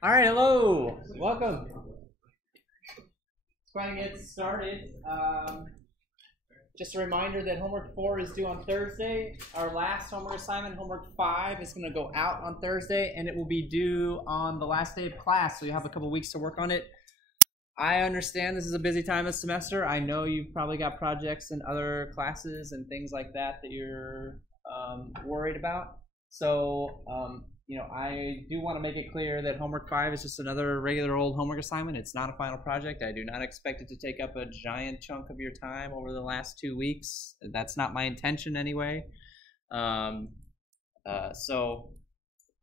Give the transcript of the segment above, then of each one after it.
All right, hello, welcome. Let's go ahead and get started. Just a reminder that homework 4 is due on Thursday. Our last homework assignment, homework 5, is going to go out on Thursday, and it will be due on the last day of class, so you have a couple weeks to work on it. I understand this is a busy time of semester. I know you've probably got projects and other classes and things like that that you're worried about. So, I do want to make it clear that homework 5 is just another regular old homework assignment. It's not a final project. I do not expect it to take up a giant chunk of your time over the last 2 weeks. That's not my intention anyway.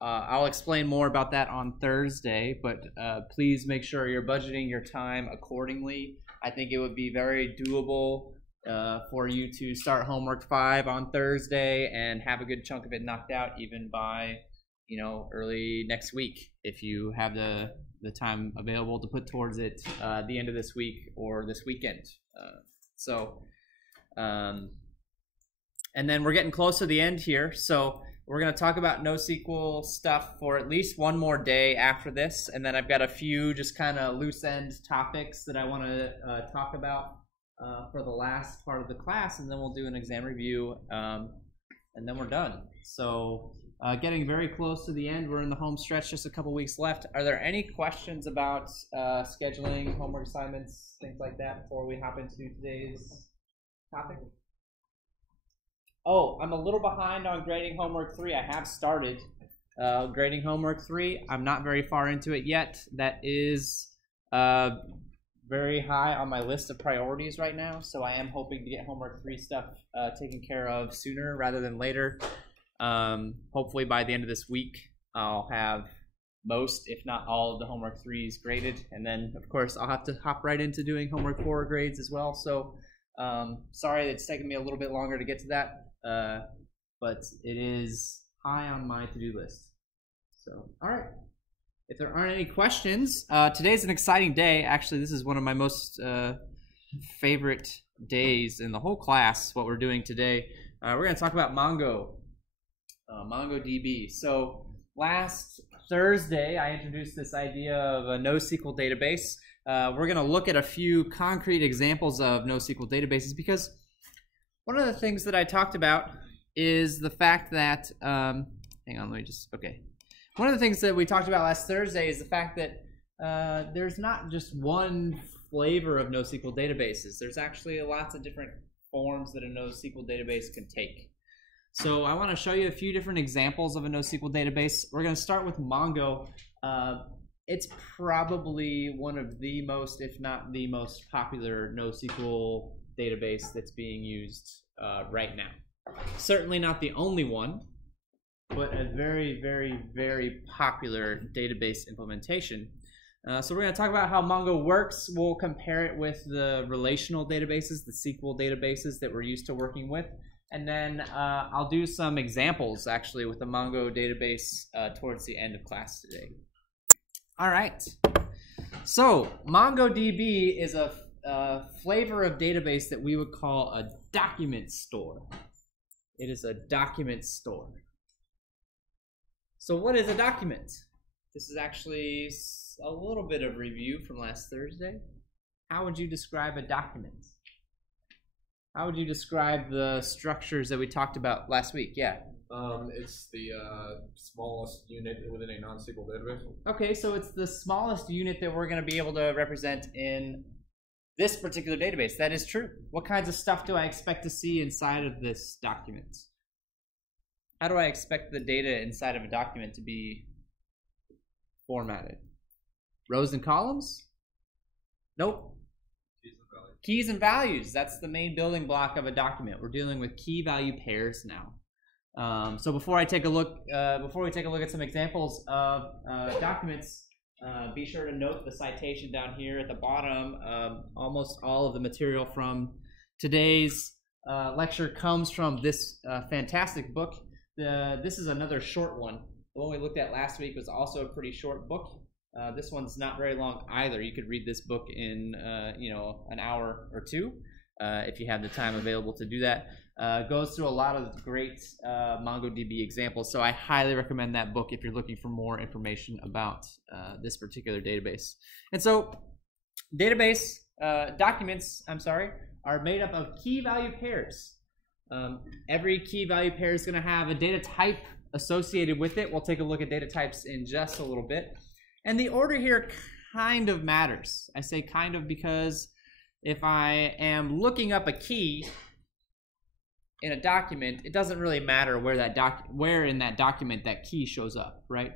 I'll explain more about that on Thursday, but please make sure you're budgeting your time accordingly. I think it would be very doable for you to start homework 5 on Thursday and have a good chunk of it knocked out even by early next week if you have the time available to put towards it the end of this week or this weekend. And then we're getting close to the end here, so we're going to talk about NoSQL stuff for at least one more day after this, and then I've got a few just kind of loose end topics that I want to talk about for the last part of the class, and then we'll do an exam review, and then we're done. So getting very close to the end. We're in the home stretch, just a couple weeks left. Are there any questions about scheduling, homework assignments, things like that before we hop into today's topic? Oh, I'm a little behind on grading homework 3. I have started grading homework 3. I'm not very far into it yet. That is very high on my list of priorities right now, so I am hoping to get homework 3 stuff taken care of sooner rather than later. Hopefully by the end of this week, I'll have most, if not all, of the homework 3s graded, and then of course I'll have to hop right into doing homework 4 grades as well. So sorry it's taken me a little bit longer to get to that, but it is high on my to-do list. So all right, if there aren't any questions, today's an exciting day. Actually, this is one of my most favorite days in the whole class, what we're doing today. We're going to talk about MongoDB. So last Thursday, I introduced this idea of a NoSQL database. We're going to look at a few concrete examples of NoSQL databases, because one of the things that I talked about is the fact that, one of the things that we talked about last Thursday is the fact that there's not just one flavor of NoSQL databases. There's actually lots of different forms that a NoSQL database can take. So I want to show you a few different examples of a NoSQL database. We're going to start with Mongo. It's probably one of the most, if not the most popular NoSQL database that's being used right now. Certainly not the only one, but a very, very, very popular database implementation. So we're going to talk about how Mongo works. We'll compare it with the relational databases, the SQL databases that we're used to working with. And then I'll do some examples actually with the Mongo database towards the end of class today. All right. So MongoDB is a flavor of database that we would call a document store. It is a document store. So what is a document? This is actually a little bit of review from last Thursday. How would you describe a document? How would you describe the structures that we talked about last week? Yeah. It's the smallest unit within a non-SQL database. Okay, so it's the smallest unit that we're going to be able to represent in this particular database. That is true. What kinds of stuff do I expect to see inside of this document? How do I expect the data inside of a document to be formatted? Rows and columns? Nope. Keys and values. That's the main building block of a document. We're dealing with key value pairs now. So before we take a look at some examples of documents, be sure to note the citation down here at the bottom. Almost all of the material from today's lecture comes from this fantastic book. This is another short one. The one we looked at last week was also a pretty short book. This one's not very long either. You could read this book in an hour or two. if you have the time available to do that. Goes through a lot of great MongoDB examples, so I highly recommend that book if you're looking for more information about this particular database. And so database documents, are made up of key value pairs. Every key value pair is going to have a data type associated with it. We'll take a look at data types in just a little bit. And the order here kind of matters. I say kind of because if I am looking up a key in a document, it doesn't really matter where in that document that key shows up, right?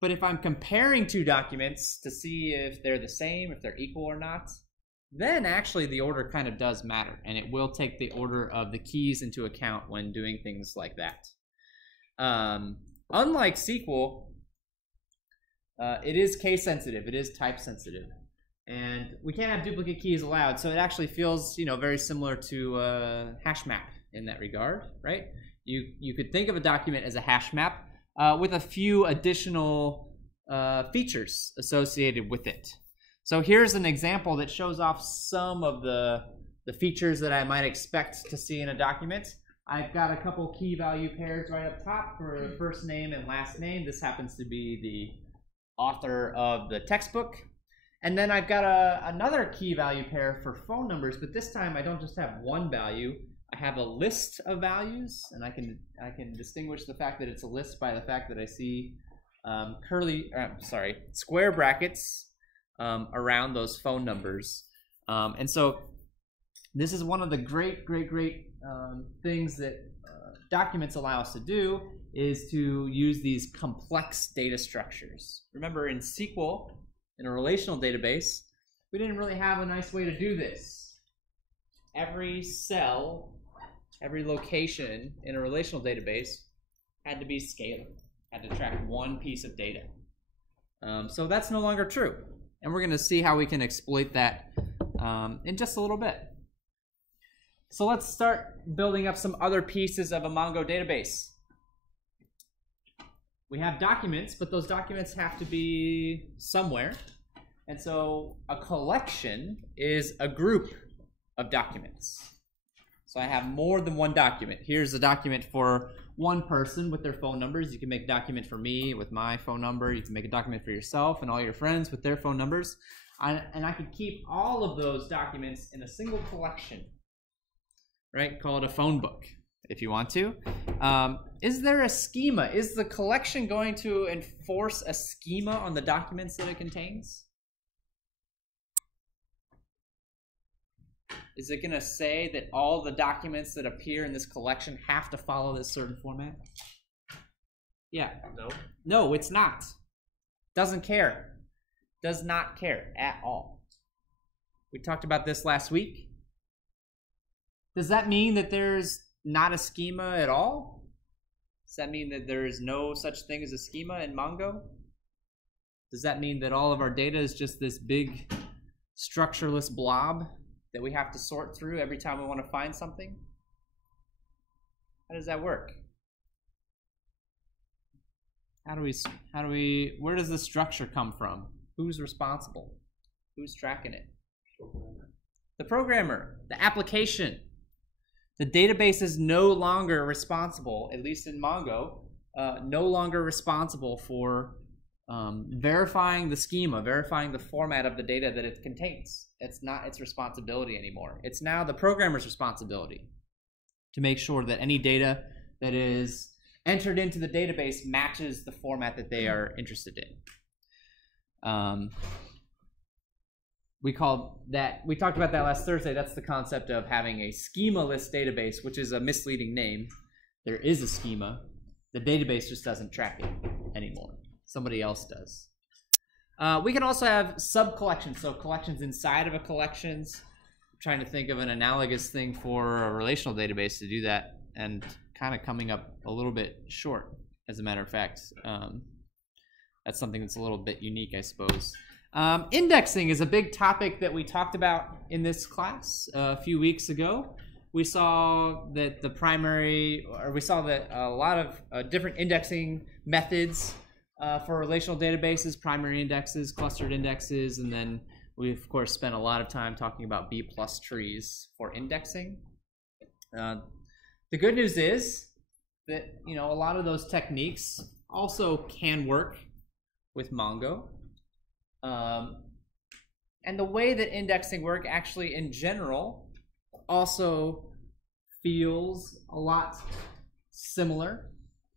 But if I'm comparing two documents to see if they're the same, if they're equal or not, then actually the order kind of does matter, and it will take the order of the keys into account when doing things like that. Unlike SQL, it is case sensitive, it is type sensitive, and we can't have duplicate keys allowed, so it actually feels, very similar to hash map in that regard, right? You could think of a document as a hash map with a few additional features associated with it. So here's an example that shows off some of the features that I might expect to see in a document. I've got a couple key value pairs right up top for first name and last name. This happens to be the author of the textbook. And then I've got another key value pair for phone numbers, but this time I don't just have one value. I have a list of values, and I can distinguish the fact that it's a list by the fact that I see square brackets around those phone numbers. And so this is one of the great things that documents allow us to do, is to use these complex data structures. Remember, in SQL, in a relational database, we didn't really have a nice way to do this. Every cell, every location in a relational database had to be scalar, had to track one piece of data. So that's no longer true. And we're going to see how we can exploit that in just a little bit. So let's start building up some other pieces of a Mongo database. We have documents, but those documents have to be somewhere. And so a collection is a group of documents. So I have more than one document. Here's a document for one person with their phone numbers. You can make a document for me with my phone number. You can make a document for yourself and all your friends with their phone numbers. And I could keep all of those documents in a single collection, right? Call it a phone book if you want to. Is there a schema? Is the collection going to enforce a schema on the documents that it contains? Is it going to say that all the documents that appear in this collection have to follow this certain format? Yeah. No. No, it's not. Doesn't care. Does not care at all. We talked about this last week. Does that mean that there's not a schema at all? Does that mean that there is no such thing as a schema in Mongo? Does that mean that all of our data is just this big structureless blob that we have to sort through every time we want to find something? How does that work? Where does the structure come from? Who's responsible? Who's tracking it? The programmer, the application. The database is no longer responsible, at least in Mongo, no longer responsible for verifying the schema, verifying the format of the data that it contains. It's not its responsibility anymore. It's now the programmer's responsibility to make sure that any data that is entered into the database matches the format that they are interested in. We talked about that last Thursday. That's the concept of having a schema-less database, which is a misleading name. There is a schema. The database just doesn't track it anymore. Somebody else does. We can also have sub-collections, so collections inside of a collections. I'm trying to think of an analogous thing for a relational database to do that, and kind of coming up a little bit short, as a matter of fact. That's something that's a little bit unique, I suppose. Indexing is a big topic that we talked about in this class a few weeks ago. We saw that a lot of different indexing methods for relational databases, primary indexes, clustered indexes, and then We, of course, spent a lot of time talking about B+ trees for indexing. The good news is that, you know, a lot of those techniques also can work with Mongo. And the way that indexing work actually in general also feels a lot similar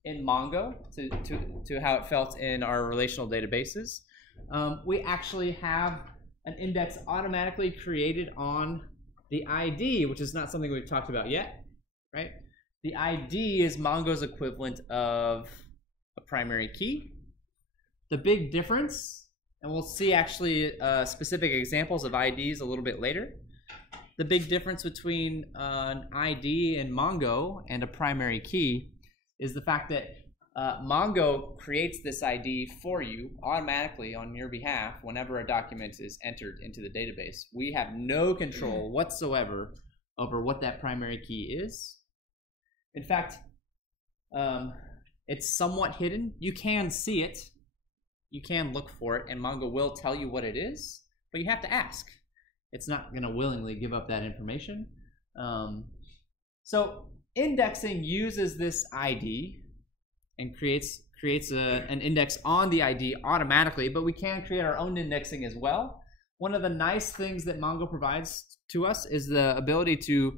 in Mongo to how it felt in our relational databases. We actually have an index automatically created on the ID, which is not something we've talked about yet, right? The ID is Mongo's equivalent of a primary key. The big difference, and we'll see actually specific examples of IDs a little bit later. The big difference between an ID in Mongo and a primary key is the fact that Mongo creates this ID for you automatically on your behalf whenever a document is entered into the database. We have no control whatsoever over what that primary key is. In fact, it's somewhat hidden. You can see it. You can look for it, and Mongo will tell you what it is, but you have to ask. It's not going to willingly give up that information. So indexing uses this ID and creates an index on the ID automatically, but we can create our own indexing as well. One of the nice things that Mongo provides to us is the ability to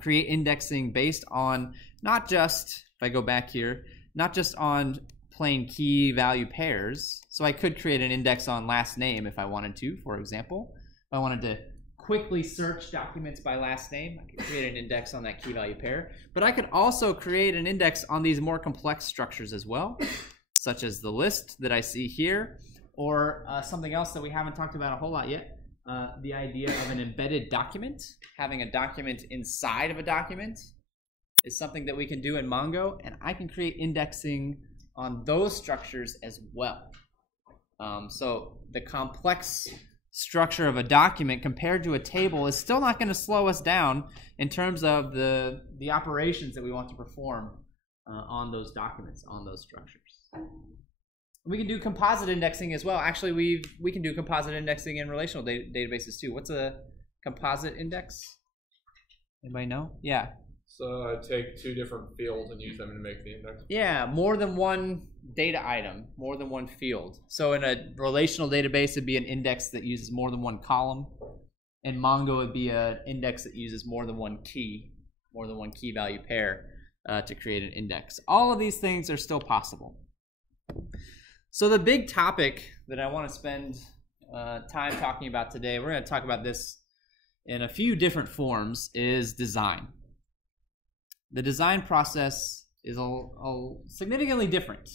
create indexing based on not just, if I go back here, not just on plain key value pairs. So I could create an index on last name if I wanted to, for example. If I wanted to quickly search documents by last name, I could create an index on that key value pair. But I could also create an index on these more complex structures as well, such as the list that I see here, or something else that we haven't talked about a whole lot yet, the idea of an embedded document. Having a document inside of a document is something that we can do in Mongo, and I can create indexing on those structures as well. So the complex structure of a document compared to a table is still not going to slow us down in terms of the operations that we want to perform on those documents, on those structures. We can do composite indexing as well. Actually, we can do composite indexing in relational databases too. What's a composite index? Anybody know? Yeah. So I take two different fields and use them to make the index? Yeah, more than one data item, more than one field. So in a relational database, it'd be an index that uses more than one column. In Mongo, it'd be an index that uses more than one key value pair to create an index. All of these things are still possible. So the big topic that I want to spend time talking about today, we're going to talk about this in a few different forms, is design. The design process is significantly different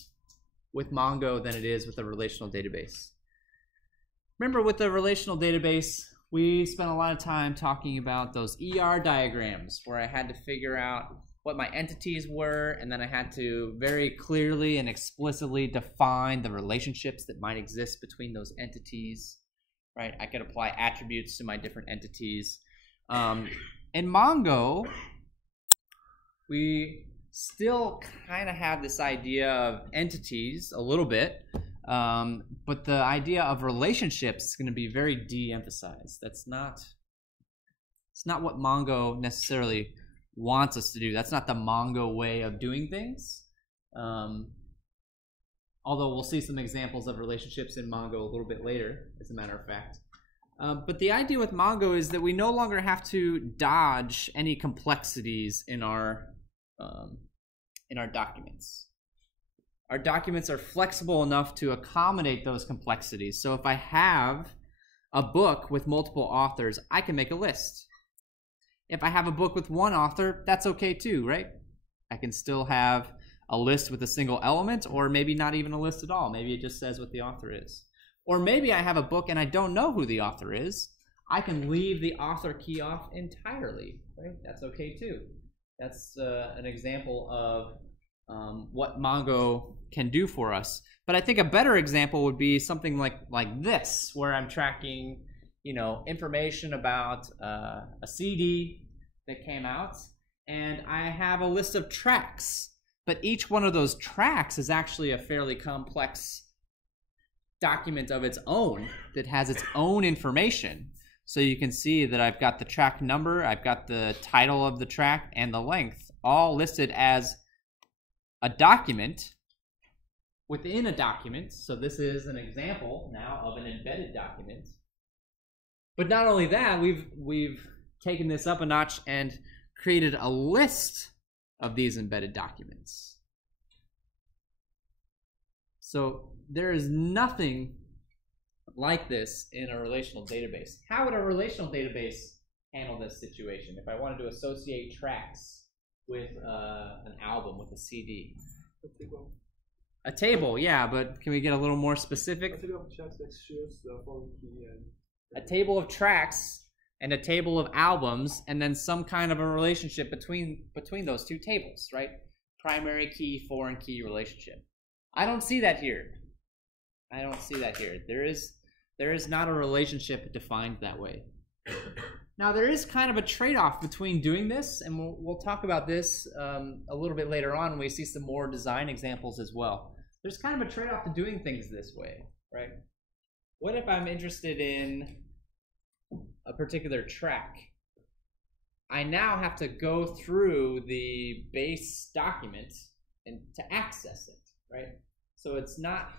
with Mongo than it is with a relational database. Remember, with the relational database, we spent a lot of time talking about those ER diagrams where I had to figure out what my entities were, and then I had to very clearly and explicitly define the relationships that might exist between those entities, right? I could apply attributes to my different entities. In Mongo, we still kind of have this idea of entities a little bit, but the idea of relationships is going to be very de-emphasized. It's not what Mongo necessarily wants us to do. That's not the Mongo way of doing things. Although we'll see some examples of relationships in Mongo a little bit later, as a matter of fact. But the idea with Mongo is that we no longer have to dodge any complexities in our documents. Our documents are flexible enough to accommodate those complexities. So if I have a book with multiple authors, I can make a list. If I have a book with one author, that's okay too, right? I can still have a list with a single element, or maybe not even a list at all. Maybe it just says what the author is. Or maybe I have a book and I don't know who the author is. I can leave the author key off entirely, right? That's okay too. That's an example of what Mongo can do for us. But I think a better example would be something like this, where I'm tracking, information about a CD that came out, and I have a list of tracks. But each one of those tracks is actually a fairly complex document of its own that has its own information. So you can see that I've got the track number, I've got the title of the track, and the length all listed as a document within a document. So this is an example now of an embedded document. But not only that, we've taken this up a notch and created a list of these embedded documents. So there is nothing like this in a relational database. How would a relational database handle this situation if I wanted to associate tracks with an album, with a CD? A table, yeah, but can we get a little more specific? A table of tracks that shares the following key and A table of tracks and a table of albums, and then some kind of a relationship between those two tables, right? Primary key, foreign key relationship. I don't see that here. I don't see that here. There is not a relationship defined that way. Now there is kind of a trade-off between doing this, and we'll talk about this a little bit later on when we see some more design examples as well. There's kind of a trade-off to doing things this way, right? What if I'm interested in a particular track? I now have to go through the base document and to access it, right? So it's not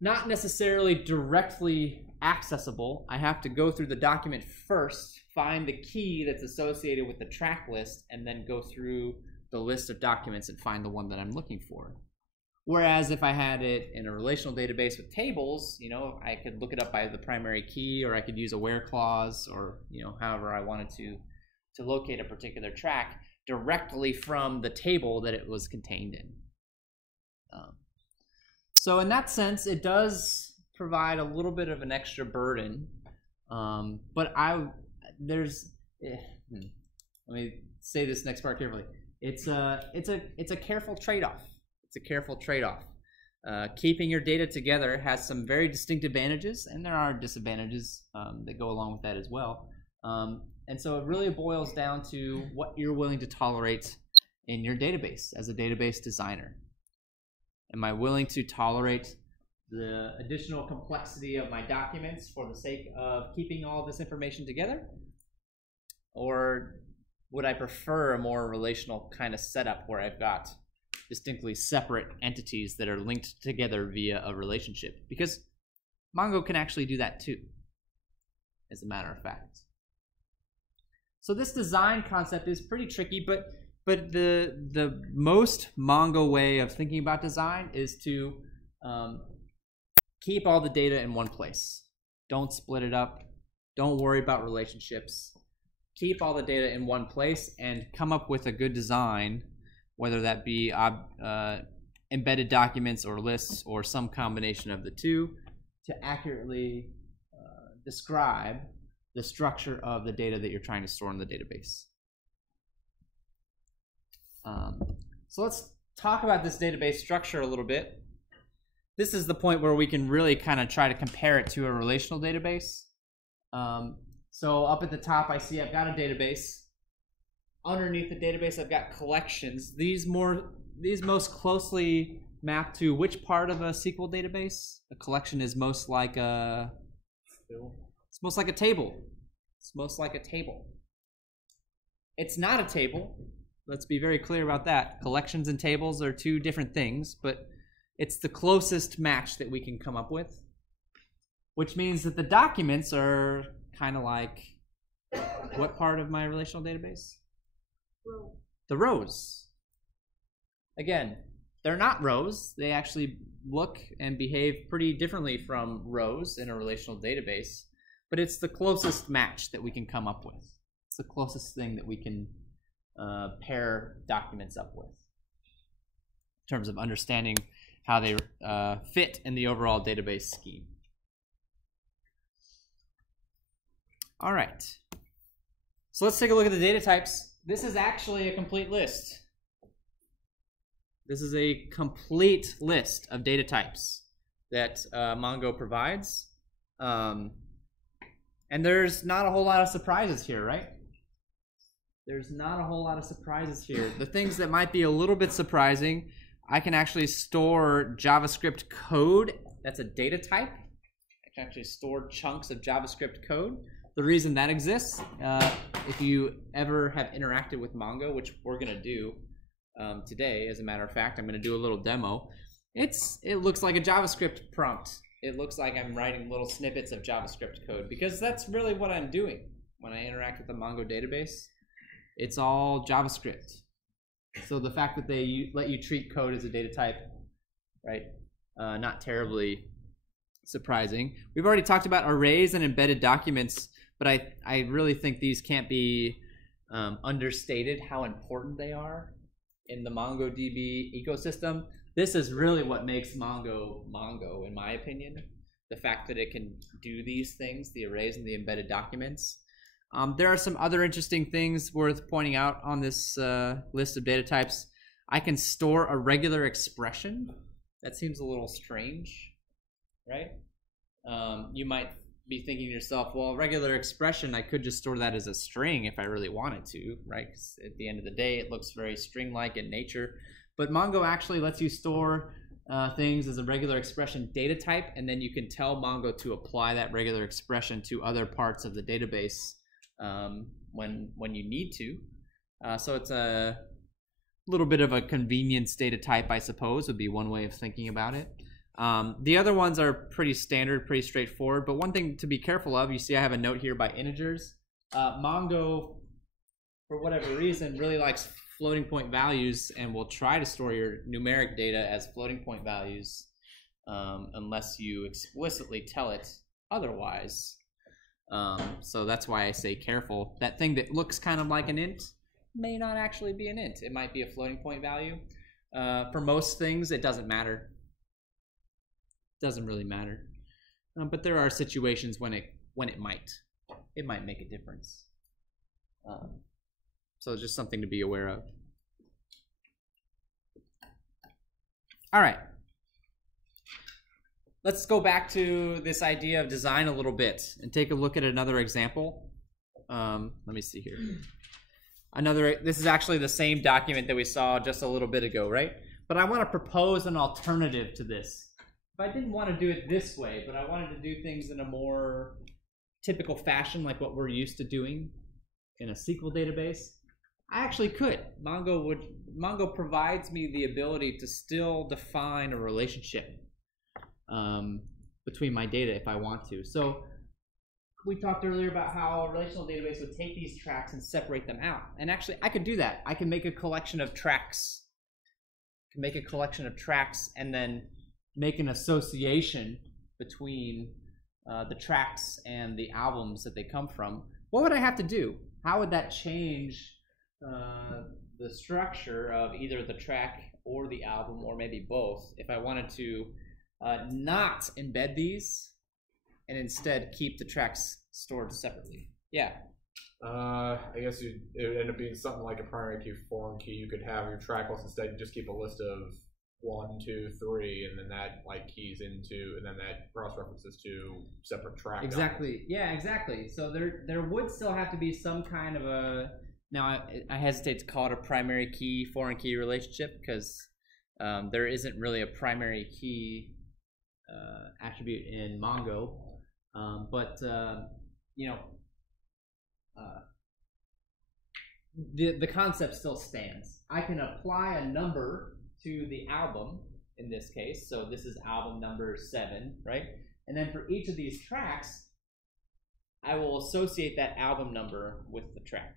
necessarily directly accessible. I have to go through the document first, find the key that's associated with the track list, and then go through the list of documents and find the one that I'm looking for. Whereas if I had it in a relational database with tables, you know, I could look it up by the primary key, or I could use a where clause, or, you know, however I wanted to locate a particular track directly from the table that it was contained in. So in that sense, it does provide a little bit of an extra burden, but let me say this next part carefully. It's a careful trade-off. It's a careful trade-off. Keeping your data together has some very distinct advantages, and there are disadvantages that go along with that as well. And so it really boils down to what you're willing to tolerate in your database as a database designer. Am I willing to tolerate the additional complexity of my documents for the sake of keeping all this information together? Or would I prefer a more relational kind of setup where I've got distinctly separate entities that are linked together via a relationship? Because Mongo can actually do that too, as a matter of fact. So this design concept is pretty tricky, but the most Mongo way of thinking about design is to keep all the data in one place. Don't split it up. Don't worry about relationships. Keep all the data in one place and come up with a good design, whether that be embedded documents or lists or some combination of the two, to accurately describe the structure of the data that you're trying to store in the database. So let's talk about this database structure a little bit. This is the point where we can really kind of try to compare it to a relational database. So up at the top, I see I've got a database. Underneath the database, I've got collections. These most closely map to which part of a SQL database? A collection is most like a It's most like a table. It's most like a table. It's not a table. Let's be very clear about that. Collections and tables are two different things, but it's the closest match that we can come up with, which means that the documents are kind of like what part of my relational database? The rows. Again, they're not rows. They actually look and behave pretty differently from rows in a relational database, but it's the closest match that we can come up with. It's the closest thing that we can pair documents up with in terms of understanding how they fit in the overall database scheme. All right, so let's take a look at the data types. This is actually a complete list. This is a complete list of data types that Mongo provides. And there's not a whole lot of surprises here, right? There's not a whole lot of surprises here. The things that might be a little bit surprising, I can actually store JavaScript code That's a data type. I can actually store chunks of JavaScript code. The reason that exists, if you ever have interacted with Mongo, which we're going to do today, as a matter of fact, I'm going to do a little demo. It looks like a JavaScript prompt. It looks like I'm writing little snippets of JavaScript code, because that's really what I'm doing when I interact with the Mongo database. It's all JavaScript. So the fact that they let you treat code as a data type, right? Not terribly surprising. We've already talked about arrays and embedded documents, but I really think these can't be understated how important they are in the MongoDB ecosystem. This is really what makes Mongo Mongo, in my opinion. The fact that it can do these things, the arrays and the embedded documents. There are some other interesting things worth pointing out on this list of data types. I can store a regular expression. That seems a little strange, right? You might be thinking to yourself, well, regular expression, I could just store that as a string if I really wanted to, right? 'Cause at the end of the day, it looks very string-like in nature. But Mongo actually lets you store things as a regular expression data type, and then you can tell Mongo to apply that regular expression to other parts of the database when you need to. So it's a little bit of a convenience data type, I suppose, would be one way of thinking about it. The other ones are pretty standard, pretty straightforward, but one thing to be careful of, you see I have a note here by integers. Mongo, for whatever reason, really likes floating point values and will try to store your numeric data as floating point values unless you explicitly tell it otherwise. So that's why I say careful. That thing that looks kind of like an int may not actually be an int. It might be a floating point value. For most things, it doesn't matter. Doesn't really matter. But there are situations when it might make a difference. So just something to be aware of. All right. Let's go back to this idea of design a little bit and take a look at another example. Let me see here. This is actually the same document that we saw just a little bit ago, right? But I want to propose an alternative to this. If I didn't want to do it this way, but I wanted to do things in a more typical fashion, like what we're used to doing in a SQL database, I actually could. Mongo provides me the ability to still define a relationship between my data if I want to. So we talked earlier about how a relational database would take these tracks and separate them out. And actually, I could do that. I can make a collection of tracks. And then make an association between the tracks and the albums that they come from. What would I have to do? How would that change the structure of either the track or the album, or maybe both, if I wanted to not embed these and instead keep the tracks stored separately? Yeah. I guess it would end up being something like a primary key, foreign key. You could have your track list instead. You just keep a list of 1, 2, 3, and then that like keys into, and then that cross references to separate track. Exactly. Yeah, exactly. So there would still have to be some kind of a. Now I hesitate to call it a primary key foreign key relationship because there isn't really a primary key attribute in Mongo, but the concept still stands. I can apply a number to the album in this case. So this is album number 7, right? And then for each of these tracks, I will associate that album number with the track.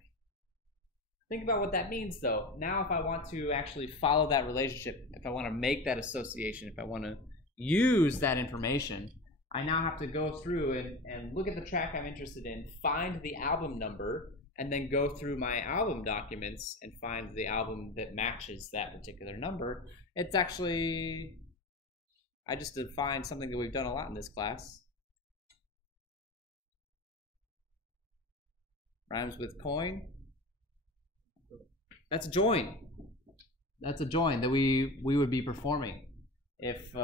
Think about what that means though. Now if I want to actually follow that relationship, if I want to make that association, if I want to use that information, I now have to go through and look at the track I'm interested in, find the album number, and then go through my album documents and find the album that matches that particular number. It's actually, I just defined something that we've done a lot in this class. Rhymes with coin. That's a join. That's a join that we would be performing if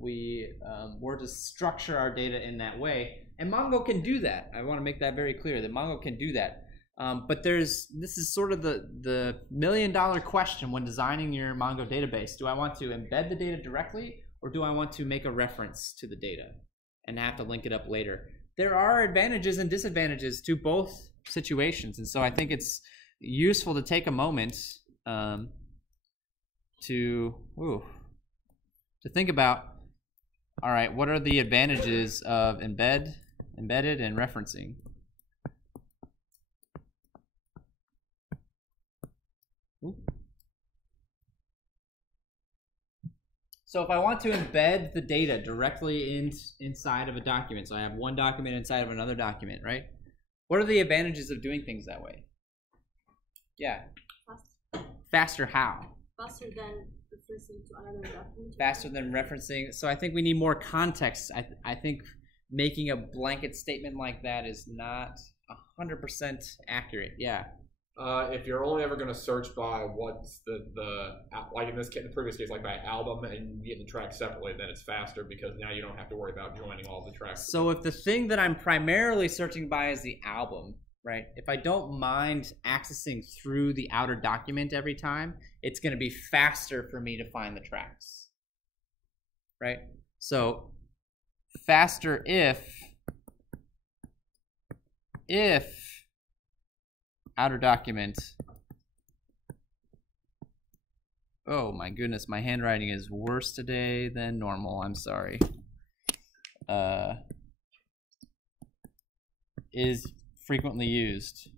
we were to structure our data in that way. And Mongo can do that. I want to make that very clear that Mongo can do that. But this is sort of the $1 million question when designing your Mongo database. Do I want to embed the data directly, or do I want to make a reference to the data and have to link it up later? There are advantages and disadvantages to both situations, and so I think it's useful to take a moment to think about, all right, what are the advantages of embedded and referencing? So if I want to embed the data directly inside of a document, so I have one document inside of another document, right? What are the advantages of doing things that way? Yeah. Faster how? Faster than referencing to another document. Faster than referencing. So I think we need more context. I think making a blanket statement like that is not 100% accurate. Yeah. If you're only ever going to search by what's the like in this case, the previous case, like by album, and you get the tracks separately, then it's faster because now you don't have to worry about joining all the tracks. So if the thing that I'm primarily searching by is the album, right? If I don't mind accessing through the outer document every time, it's going to be faster for me to find the tracks, right? So faster if outer document. Oh my goodness, my handwriting is worse today than normal. I'm sorry. Is frequently used.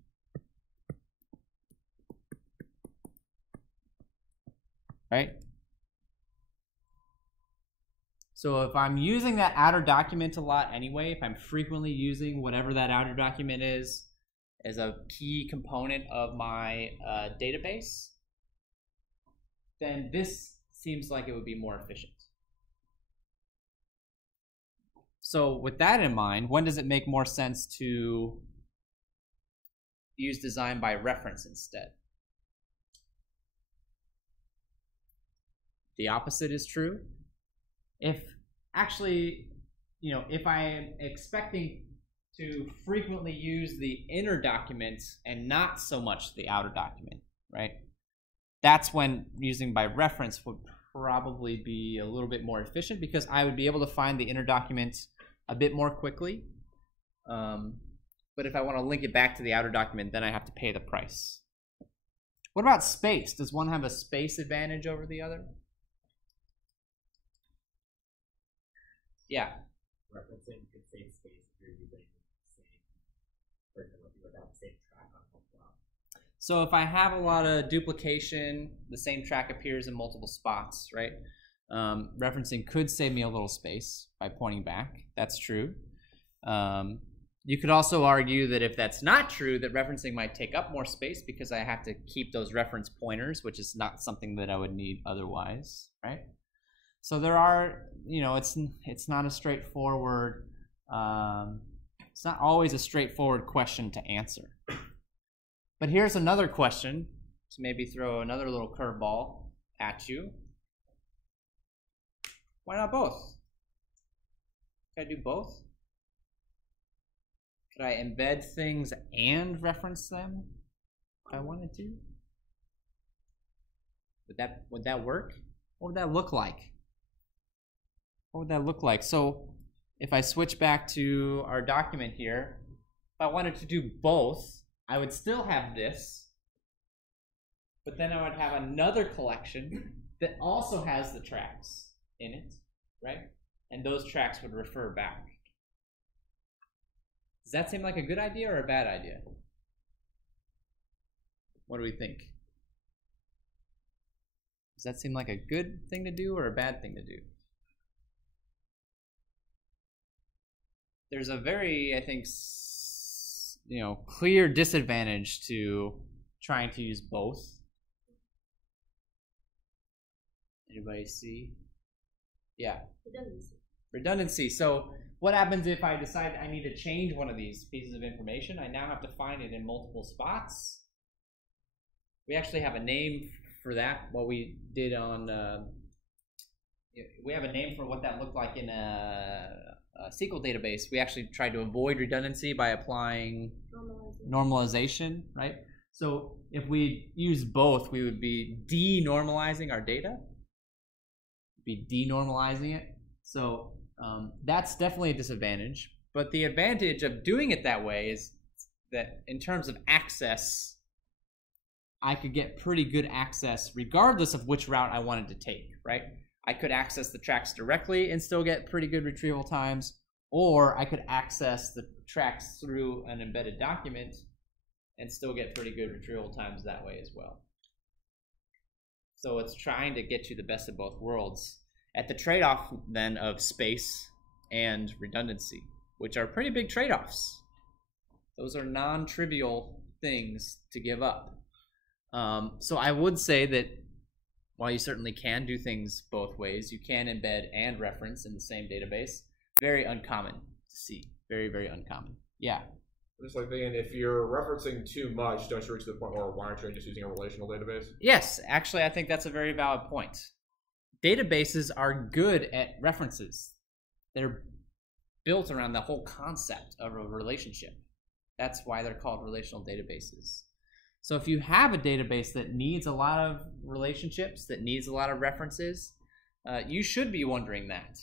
Right? So if I'm using that outer document a lot anyway, if I'm frequently using whatever that outer document is as a key component of my database, then this seems like it would be more efficient. So with that in mind, when does it make more sense to use design by reference instead? The opposite is true. If actually, if I am expecting to frequently use the inner document and not so much the outer document, right? That's when using by reference would probably be a little bit more efficient because I would be able to find the inner document a bit more quickly. But if I want to link it back to the outer document, then I have to pay the price. What about space? Does one have a space advantage over the other? Yeah. Referencing could save space if you're using the same, for example, if you would have the same track on multiple. So if I have a lot of duplication, the same track appears in multiple spots, right? Referencing could save me a little space by pointing back. That's true. You could also argue that if that's not true, that referencing might take up more space because I have to keep those reference pointers, which is not something that I would need otherwise, right? So there are, it's not a straightforward, it's not always a straightforward question to answer. But here's another question to maybe throw another little curveball at you. Why not both? Could I do both? Could I embed things and reference them if I wanted to? Would that work? What would that look like? What would that look like? So if I switch back to our document here, if I wanted to do both, I would still have this, but then I would have another collection that also has the tracks in it, right? And those tracks would refer back. Does that seem like a good idea or a bad idea? What do we think? Does that seem like a good thing to do or a bad thing to do? There's a very, I think, clear disadvantage to trying to use both. Anybody see? Yeah. Redundancy. So what happens if I decide I need to change one of these pieces of information? I now have to find it in multiple spots. We actually have a name for that. What we did on, we have a name for what that looked like in a SQL database. We actually tried to avoid redundancy by applying normalization, right? So if we use both, we would be denormalizing our data. be denormalizing it. So that's definitely a disadvantage. But the advantage of doing it that way is that in terms of access, I could get pretty good access regardless of which route I wanted to take, right? I could access the tracks directly and still get pretty good retrieval times, or I could access the tracks through an embedded document and still get pretty good retrieval times that way as well. So it's trying to get you the best of both worlds at the trade-off then of space and redundancy, which are pretty big trade-offs. Those are non-trivial things to give up. So I would say that while you certainly can do things both ways, you can embed and reference in the same database. Very uncommon to see. Very, very uncommon. Yeah. Just like thinking, if you're referencing too much, don't you reach to the point where why aren't you just using a relational database? Yes, actually, I think that's a very valid point. Databases are good at references. They're built around the whole concept of a relationship. That's why they're called relational databases. So if you have a database that needs a lot of relationships, that needs a lot of references, you should be wondering that.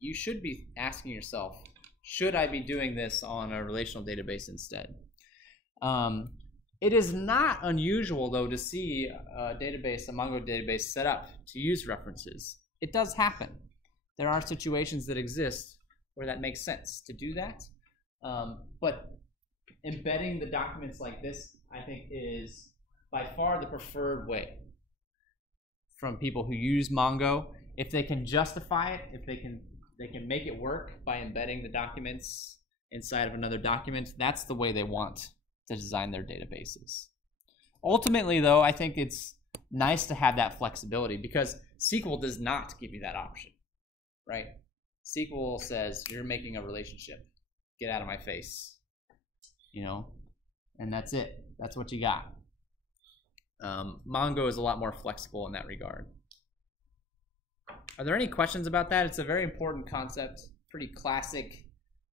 You should be asking yourself, should I be doing this on a relational database instead? It is not unusual, though, to see a database, a Mongo database set up to use references. It does happen. There are situations that exist where that makes sense to do that. But embedding the documents like this, I think, is by far the preferred way from people who use Mongo. If they can justify it, if they can make it work by embedding the documents inside of another document, that's the way they want to design their databases. Ultimately, though, I think it's nice to have that flexibility because SQL does not give you that option, right? SQL says, you're making a relationship. Get out of my face, you know? And that's it. That's what you got. Mongo is a lot more flexible in that regard. Are there any questions about that? It's a very important concept, pretty classic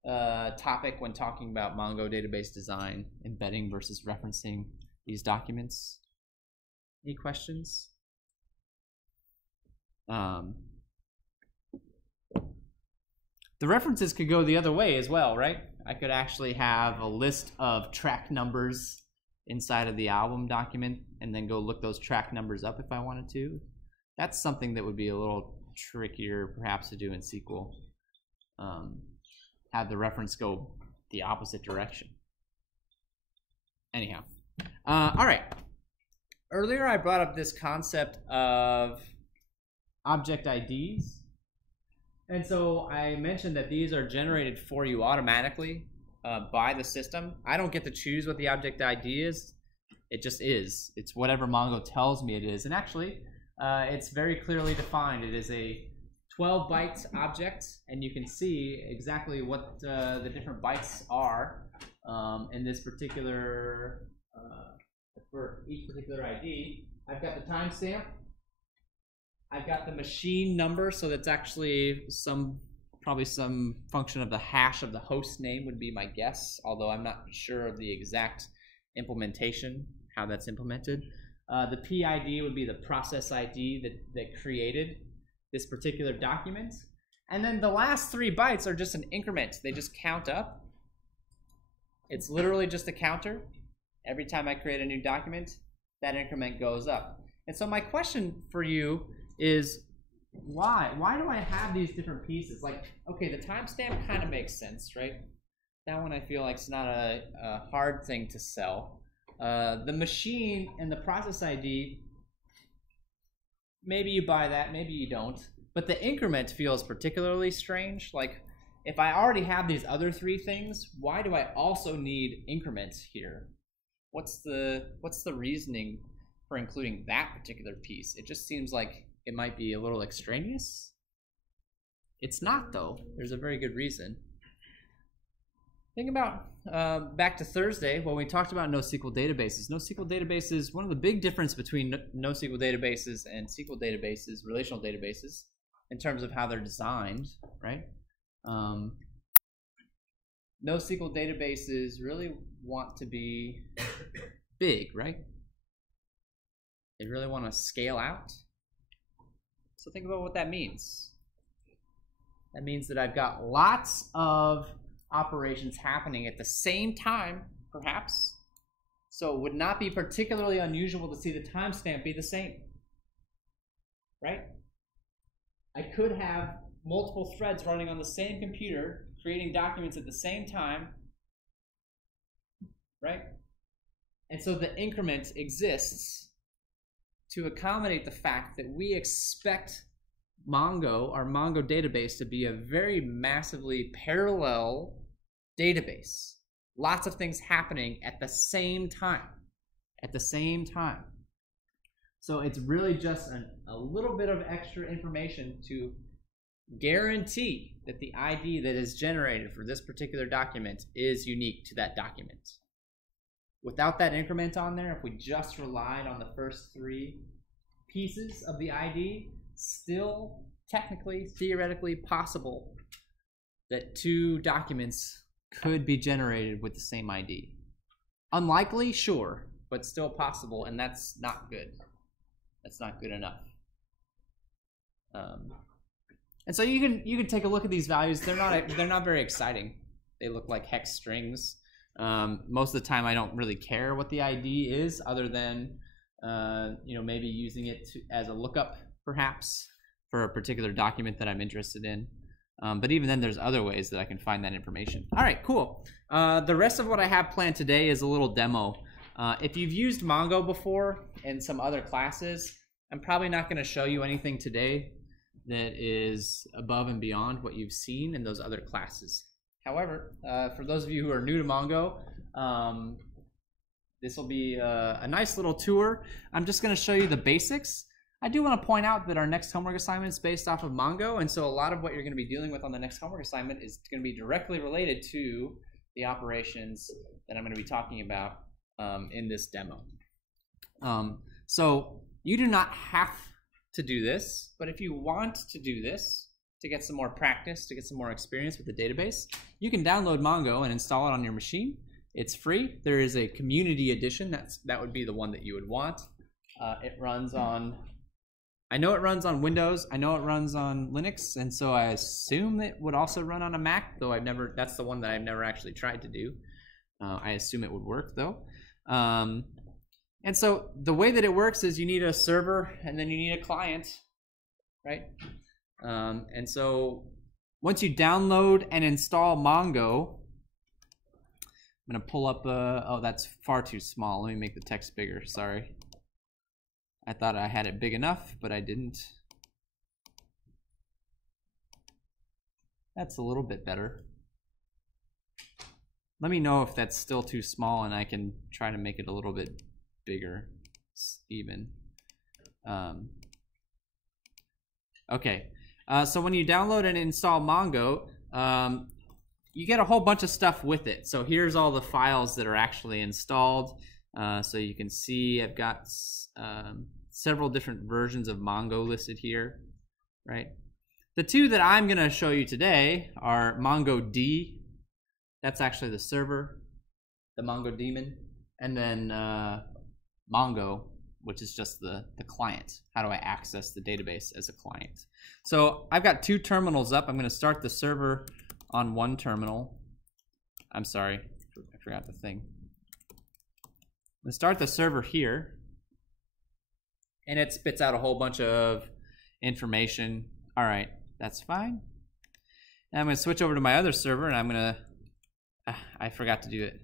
topic when talking about Mongo database design, embedding versus referencing these documents. Any questions? The references could go the other way as well, right? I could actually have a list of track numbers inside of the album document and then go look those track numbers up if I wanted to. That's something that would be a little trickier perhaps to do in SQL. Have the reference go the opposite direction. Anyhow, all right. Earlier I brought up this concept of object IDs. And so I mentioned that these are generated for you automatically by the system. I don't get to choose what the object ID is. It just is. It's whatever Mongo tells me it is. And actually, it's very clearly defined. It is a 12-byte object, and you can see exactly what the different bytes are in this particular, for each particular ID. I've got the timestamp. I've got the machine number, so that's actually probably some function of the hash of the host name would be my guess, although I'm not sure of the exact implementation, how that's implemented. The PID would be the process ID that created this particular document. And then the last 3 bytes are just an increment. They just count up. It's literally just a counter. Every time I create a new document, that increment goes up. And so my question for you is, why? Why do I have these different pieces? Like, okay, the timestamp kind of makes sense, right? That one I feel like is not a hard thing to sell. The machine and the process ID, maybe you buy that, maybe you don't. But the increment feels particularly strange. Like, if I already have these other 3 things, why do I also need increments here? What's the reasoning for including that particular piece? It just seems like it might be a little extraneous. It's not, though. There's a very good reason. Think about back to Thursday when we talked about NoSQL databases. NoSQL databases, one of the big difference between NoSQL databases and SQL databases, relational databases, in terms of how they're designed, right? NoSQL databases really want to be big, right? They really want to scale out. So think about what that means. That means that I've got lots of operations happening at the same time, perhaps. So it would not be particularly unusual to see the timestamp be the same, right? I could have multiple threads running on the same computer, creating documents at the same time, right? And so the increment exists to accommodate the fact that we expect Mongo, our Mongo database, to be a very massively parallel database. Lots of things happening at the same time. At the same time. So it's really just a little bit of extra information to guarantee that the ID that is generated for this particular document is unique to that document. Without that increment on there, if we just relied on the first three pieces of the ID, still technically, theoretically possible that two documents could be generated with the same ID. Unlikely, sure, but still possible, and that's not good. That's not good enough. And so you can take a look at these values. They're not very exciting. They look like hex strings. Most of the time, I don't really care what the ID is, other than maybe using it as a lookup, perhaps, for a particular document that I'm interested in. But even then, there's other ways that I can find that information. All right, cool. The rest of what I have planned today is a little demo. If you've used Mongo before in some other classes, I'm probably not going to show you anything today that is above and beyond what you've seen in those other classes. However, for those of you who are new to Mongo, this will be a nice little tour. I'm just going to show you the basics. I do want to point out that our next homework assignment is based off of Mongo, and so a lot of what you're going to be dealing with on the next homework assignment is going to be directly related to the operations that I'm going to be talking about in this demo. So you do not have to do this, but if you want to do this to get some more practice, to get some more experience with the database, you can download Mongo and install it on your machine. It's free. There is a community edition. That would be the one that you would want. It runs on, I know it runs on Windows. I know it runs on Linux, and so I assume it would also run on a Mac, though that's the one that I've never actually tried to do. I assume it would work, though. And so the way that it works is you need a server and then you need a client, right? And so once you download and install Mongo, I'm going to pull up oh, that's far too small. Let me make the text bigger. Sorry. I thought I had it big enough, but I didn't. That's a little bit better. Let me know if that's still too small and I can try to make it a little bit bigger even. Okay, so when you download and install Mongo, you get a whole bunch of stuff with it. So here's all the files that are actually installed. So you can see I've got several different versions of Mongo listed here, right? The two that I'm going to show you today are MongoD. That's actually the server, the Mongo daemon, and then Mongo, which is just the client. How do I access the database as a client? So I've got two terminals up. I'm going to start the server on one terminal. I'm sorry, I forgot the thing. I'm going to start the server here, and it spits out a whole bunch of information. All right, that's fine. And I'm going to switch over to my other server, and I'm going to I forgot to do it.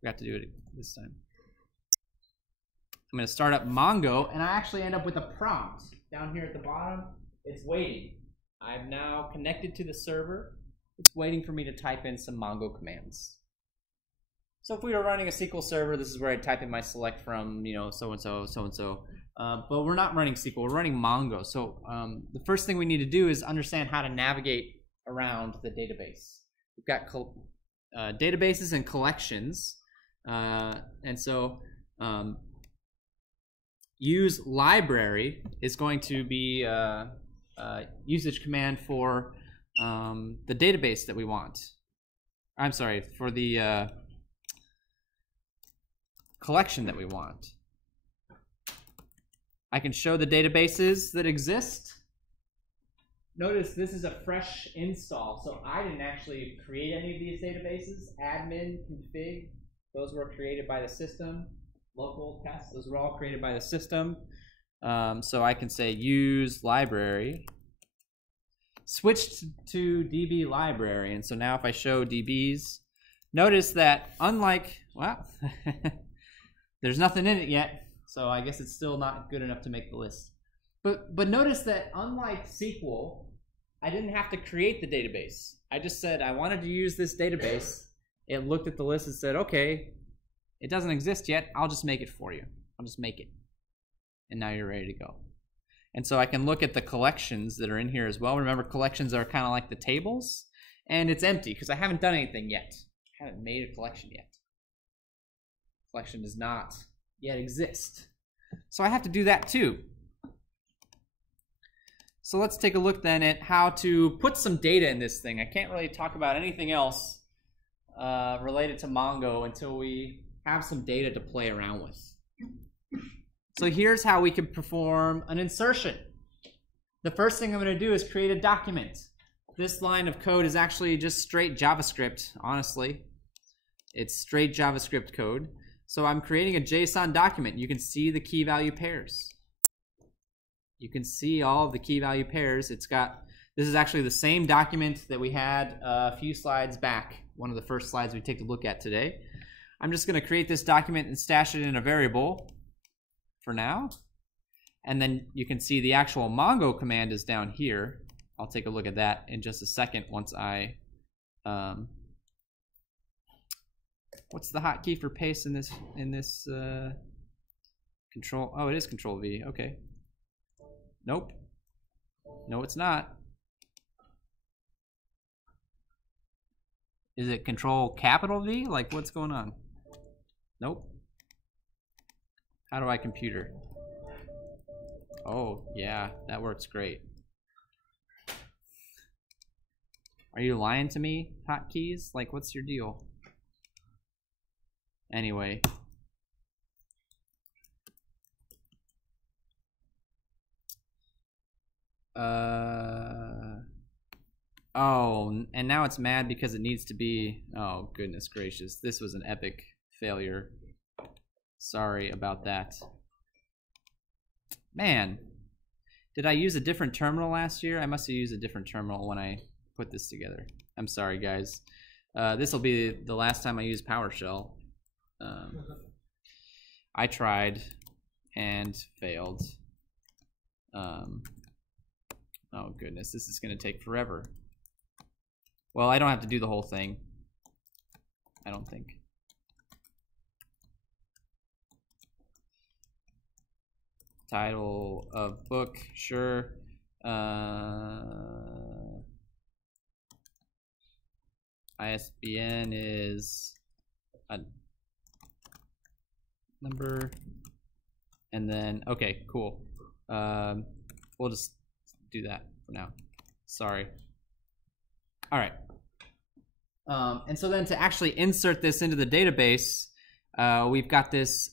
Forgot to do it this time. I'm going to start up Mongo, and I actually end up with a prompt. Down here at the bottom, it's waiting. I've now connected to the server. It's waiting for me to type in some Mongo commands. So if we were running a SQL server, this is where I'd type in my select from, so-and-so, so-and-so. But we're not running SQL, we're running Mongo. So the first thing we need to do is understand how to navigate around the database. We've got databases and collections, and so use library is going to be a usage command for the database that we want. I'm sorry, for the collection that we want. I can show the databases that exist notice this is a fresh install, so I didn't actually create any of these databases. Admin, config, those were created by the system. Local tests, those were all created by the system. So I can say use library, switch to DB library, and so now if I show DBs, notice that unlike, well, there's nothing in it yet, so I guess it's still not good enough to make the list. But notice that unlike SQL, I didn't have to create the database. I just said I wanted to use this database. It looked at the list and said, okay, it doesn't exist yet. I'll just make it for you. I'll just make it. And now you're ready to go. And so I can look at the collections that are in here as well. Remember, collections are kind of like the tables. And it's empty because I haven't done anything yet. I haven't made a collection yet. Collection does not yet exist. So I have to do that too. So let's take a look then at how to put some data in this thing. I can't really talk about anything else related to Mongo until we have some data to play around with. So here's how we can perform an insertion. The first thing I'm going to do is create a document. This line of code is actually just straight JavaScript, honestly. It's straight JavaScript code. So I'm creating a JSON document. You can see the key value pairs. You can see all of the key value pairs. This is actually the same document that we had a few slides back, one of the first slides we take a look at today. I'm just going to create this document and stash it in a variable for now. And then you can see the actual Mongo command is down here. I'll take a look at that in just a second once I what's the hotkey for paste in this control? Oh, it is Control V. Okay. Nope. No, it's not. Is it Control capital V? Like, what's going on? Nope. How do I computer? Oh, yeah, that works great. Are you lying to me, hotkeys? Like, what's your deal? Anyway. Oh, and now it's mad because it needs to be, oh goodness gracious, this was an epic failure. Sorry about that. Man, did I use a different terminal last year? I must have used a different terminal when I put this together. I'm sorry, guys. This will be the last time I use PowerShell. I tried and failed. Oh goodness, this is going to take forever. Well, I don't have to do the whole thing. I don't think. Title of book, sure. ISBN is a number. And then, okay, cool. We'll just do that for now. Sorry. All right. And so then to actually insert this into the database, we've got this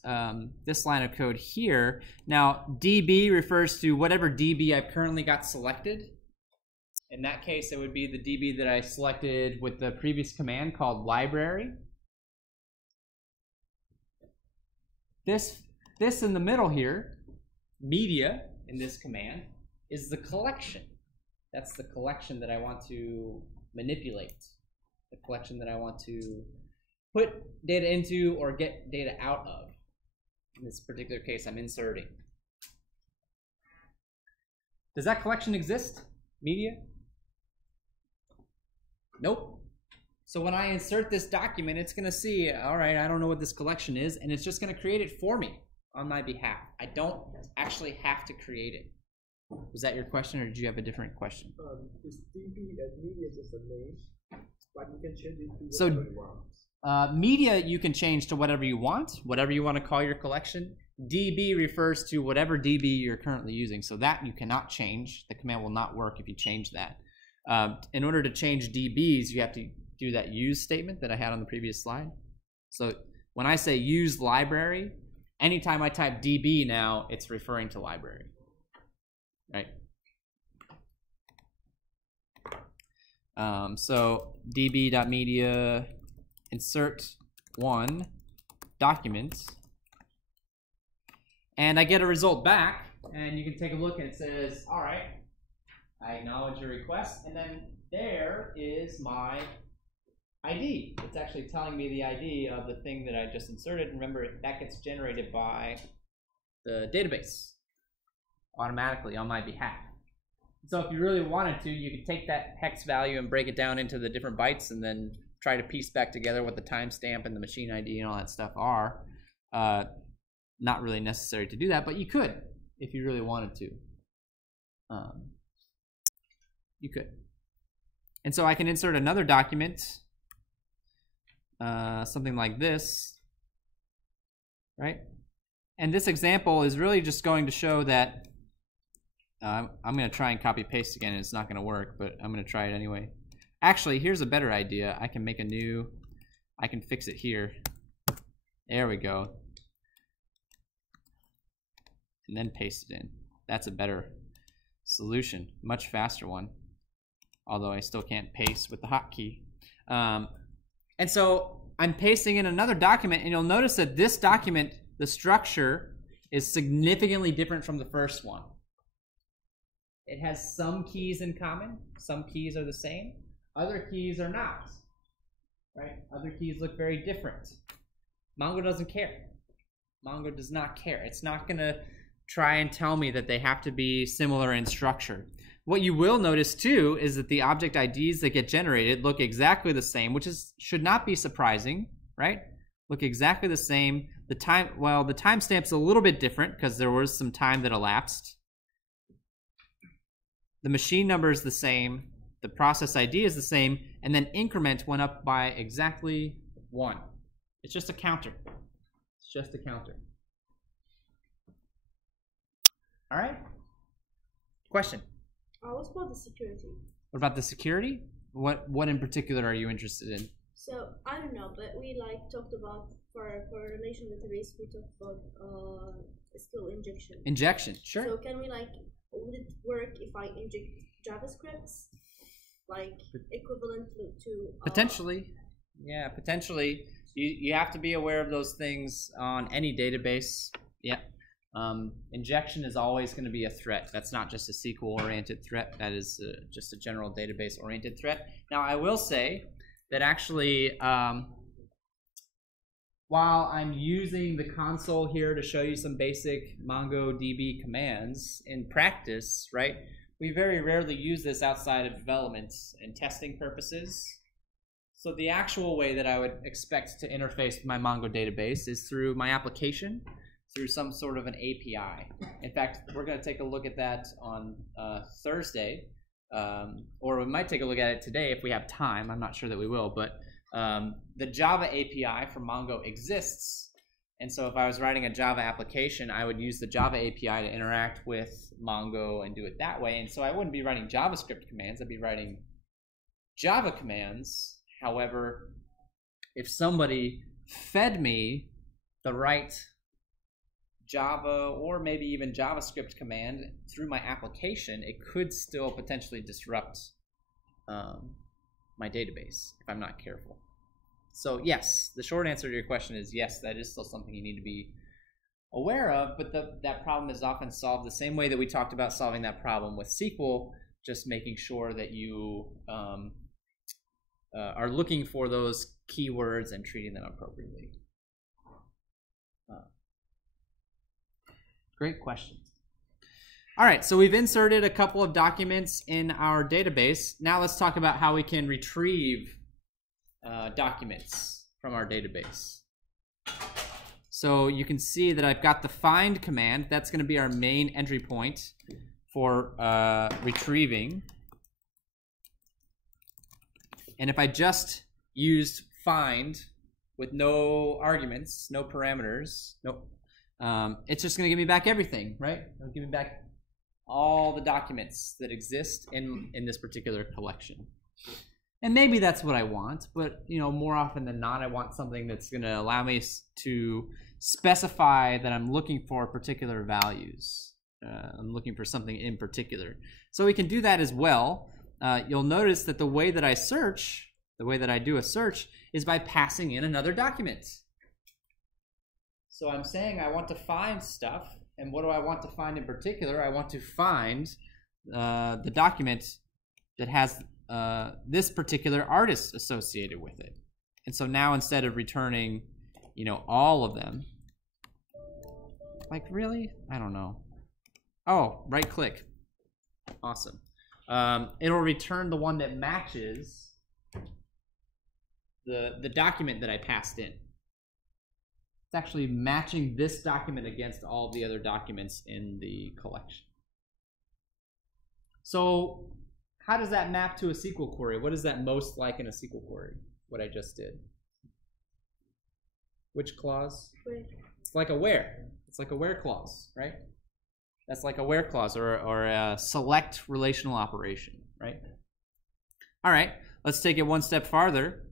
this line of code here. Now, DB refers to whatever DB I've currently got selected. In that case, it would be the DB that I selected with the previous command called library. This in the middle here, media in this command, is the collection. That's the collection that I want to manipulate, the collection that I want to put data into or get data out of. In this particular case, I'm inserting. Does that collection exist? Media? Nope. So when I insert this document, it's going to see, all right, I don't know what this collection is, and it's just going to create it for me on my behalf. I don't actually have to create it. Was that your question, or did you have a different question? Is DB and media just a name? But you can change it to So, whatever you want. Media you can change to whatever you want to call your collection. DB refers to whatever DB you're currently using, so that you cannot change. The command will not work if you change that. In order to change DBs, you have to do that use statement that I had on the previous slide. So when I say use library, anytime I type DB now, it's referring to library. Right? So db.media insert one document, and I get a result back, and you can take a look and it says, all right, I acknowledge your request, and then there is my ID. It's actually telling me the ID of the thing that I just inserted. Remember, that gets generated by the database automatically on my behalf. So if you really wanted to, you could take that hex value and break it down into the different bytes and then try to piece back together what the timestamp and the machine ID and all that stuff are. Not really necessary to do that, but you could if you really wanted to. You could. And so I can insert another document, something like this, right? And this example is really just going to show that I'm going to try and copy paste again, and it's not going to work, but I'm going to try it anyway. Actually, here's a better idea. I can make a new, I can fix it here. There we go. And then paste it in. That's a better solution, much faster one. Although I still can't paste with the hotkey. And so I'm pasting in another document, and you'll notice that this document, the structure, is significantly different from the first one. It has some keys in common. Some keys are the same. Other keys are not. Right? Other keys look very different. Mongo doesn't care. Mongo does not care. It's not going to try and tell me that they have to be similar in structure. What you will notice too is that the object IDs that get generated look exactly the same, which should not be surprising, right? Look exactly the same. The timestamp's a little bit different because there was some time that elapsed. The machine number is the same, the process ID is the same, and then increment went up by exactly 1. It's just a counter. It's just a counter. All right? Question? What about the security? What about the security? What in particular are you interested in? So I don't know, but we talked about for relation database, we talked about skill injection. Injection, sure. So can we would it work if I inject JavaScripts, equivalent to potentially? Yeah, potentially. You have to be aware of those things on any database. Yeah. Injection is always going to be a threat. That's not just a SQL-oriented threat. That is just a general database-oriented threat. Now, I will say that actually, while I'm using the console here to show you some basic MongoDB commands, in practice, right, we very rarely use this outside of development and testing purposes. So the actual way that I would expect to interface with my Mongo database is through my application, through some sort of an API. In fact, we're going to take a look at that on Thursday, or we might take a look at it today if we have time. I'm not sure that we will, but the Java API from Mongo exists, and so if I was writing a Java application, I would use the Java API to interact with Mongo and do it that way. And so I wouldn't be writing JavaScript commands, I'd be writing Java commands. However, if somebody fed me the right Java or maybe even JavaScript command through my application, it could still potentially disrupt my database if I'm not careful. So yes, the short answer to your question is yes, that is still something you need to be aware of, but that problem is often solved the same way that we talked about solving that problem with SQL, just making sure that you are looking for those keywords and treating them appropriately. Great question. All right, so we've inserted a couple of documents in our database. Now let's talk about how we can retrieve documents from our database. So you can see that I've got the find command. That's going to be our main entry point for retrieving. And if I just used find with no arguments, no parameters, it's just going to give me back everything, right? It'll give me back all the documents that exist in this particular collection. And maybe that's what I want, but more often than not, I want something that's going to allow me to specify that I'm looking for particular values. I'm looking for something in particular. So we can do that as well. you'll notice that the way that I search, the way that I do a search, is by passing in another document. So I'm saying I want to find stuff, and what do I want to find in particular? I want to find the document that has this particular artist associated with it. And so now instead of returning, you know, all of them, like really? I don't know. Oh, right click. Awesome. It'll return the one that matches the document that I passed in. It's actually matching this document against all the other documents in the collection. So how does that map to a SQL query? What is that most like in a SQL query? What I just did. Which clause? Where? It's like a where. It's like a where clause, right? That's like a where clause or a select relational operation, right? All right, let's take it one step farther.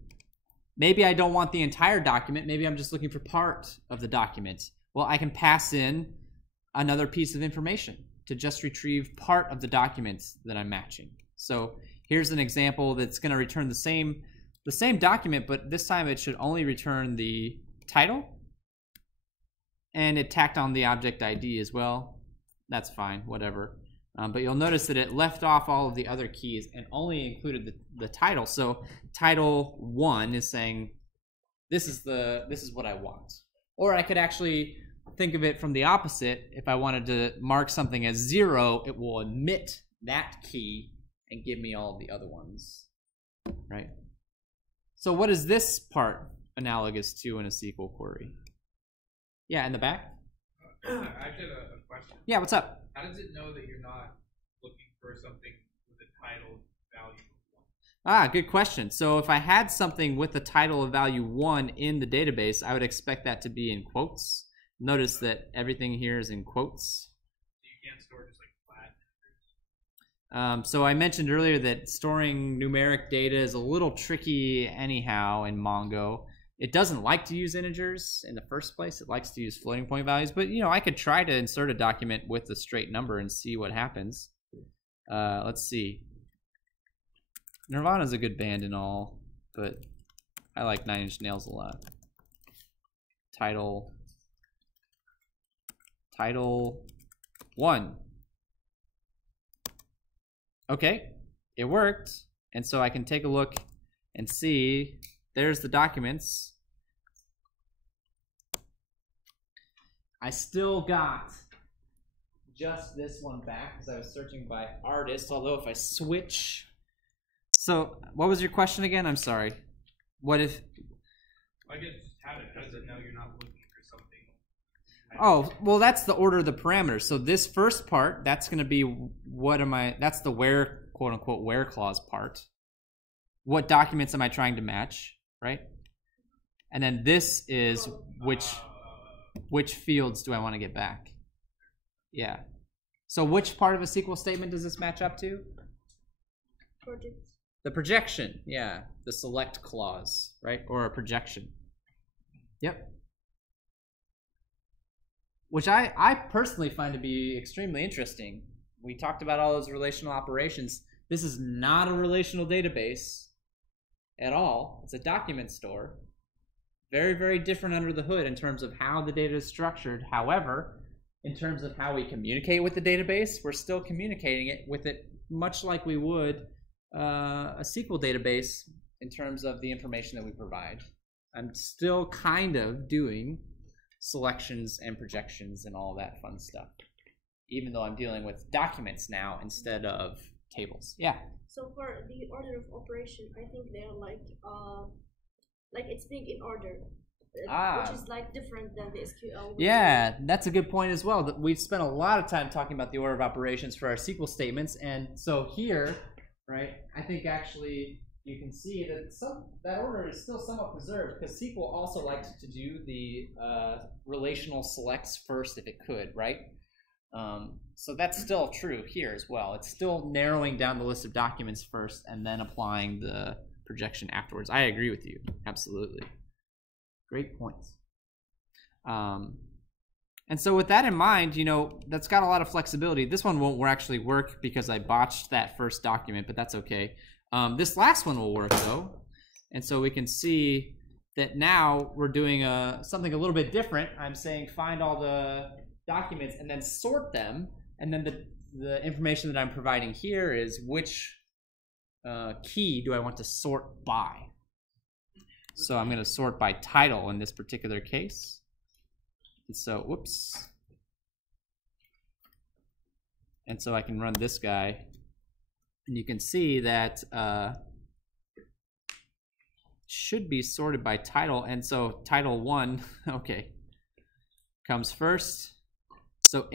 Maybe I don't want the entire document. Maybe I'm just looking for part of the document. Well, I can pass in another piece of information to just retrieve part of the documents that I'm matching. So here's an example that's going to return the same document, but this time it should only return the title, and it tacked on the object ID as well. That's fine, whatever. But you'll notice that it left off all of the other keys and only included the title. So title 1 is saying this is what I want. Or I could actually think of it from the opposite. If I wanted to mark something as 0, it will omit that key and give me all the other ones, right? So what is this part analogous to in a SQL query? Yeah, in the back? I actually have a question. Yeah, what's up? How does it know that you're not looking for something with a title value of 1? Ah, good question. So if I had something with the title of value 1 in the database, I would expect that to be in quotes. Notice that everything here is in quotes. So you can't store just like flat numbers? So I mentioned earlier that storing numeric data is a little tricky anyhow in Mongo. It doesn't like to use integers in the first place. It likes to use floating point values. But, you know, I could try to insert a document with a straight number and see what happens. Let's see. Nirvana's a good band and all, but I like Nine Inch Nails a lot. Title 1. Okay, it worked. And so I can take a look and see, there's the documents. I still got just this one back because I was searching by artist, although if I switch. So what was your question again? I'm sorry. What if? I guess how does it know you're not looking for something? Oh, well, that's the order of the parameters. So this first part, that's going to be that's the where, quote unquote, where clause part. What documents am I trying to match, right? And then this is which fields do I want to get back? Yeah. So which part of a SQL statement does this match up to? Project. The projection, yeah. The select clause, right? Or a projection. Yep. Which I personally find to be extremely interesting. We talked about all those relational operations. This is not a relational database at all. It's a document store. Very, very different under the hood in terms of how the data is structured. However, in terms of how we communicate with the database, we're still communicating with it much like we would a SQL database in terms of the information that we provide. I'm still kind of doing selections and projections and all that fun stuff, even though I'm dealing with documents now instead of tables. Yeah. So for the order of operation, I think they're like it's being in order, which is like different than the SQL. Yeah, that's a good point as well. We've spent a lot of time talking about the order of operations for our SQL statements, and so here, right, I think actually you can see that that order is still somewhat preserved because SQL also likes to do the relational selects first if it could, right? So that's still true here as well. It's still narrowing down the list of documents first and then applying the projection afterwards. I agree with you, absolutely. Great points. And so with that in mind, you know, that's got a lot of flexibility. This one won't actually work because I botched that first document, but that's okay. This last one will work though. And so we can see that now we're doing something a little bit different. I'm saying find all the documents and then sort them. And then the information that I'm providing here is which key do I want to sort by. So I'm going to sort by title in this particular case. And so, whoops. And so I can run this guy. And you can see that should be sorted by title. And so title 1, okay, comes first. So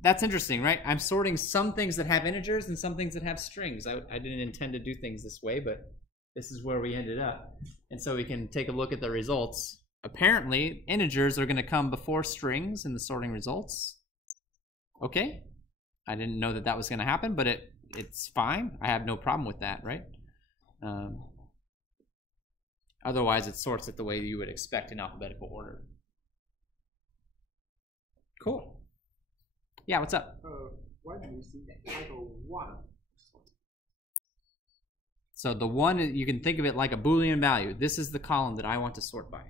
that's interesting, right? I'm sorting some things that have integers and some things that have strings. I didn't intend to do things this way, but this is where we ended up. And so we can take a look at the results. Apparently, integers are going to come before strings in the sorting results. Okay, I didn't know that that was going to happen, but it's fine. I have no problem with that, right? Otherwise, it sorts it the way you would expect in alphabetical order. Cool. Yeah, what's up? Why do you see title 1? So the 1, you can think of it like a Boolean value. This is the column that I want to sort by.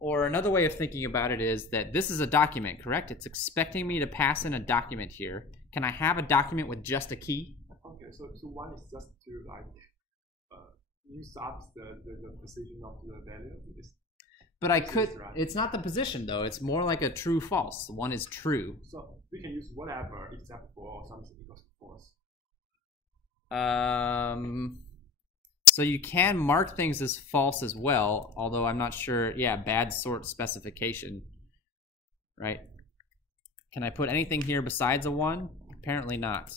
Or another way of thinking about it is that this is a document, correct? It's expecting me to pass in a document here. Can I have a document with just a key? Okay, so 1 is just to like use up the position of the value. But I could, it's not the position though. It's more like a true false. 1 is true. So we can use whatever except for something equals to false. So you can mark things as false as well, although I'm not sure. Yeah, bad sort specification, right? Can I put anything here besides a 1? Apparently not.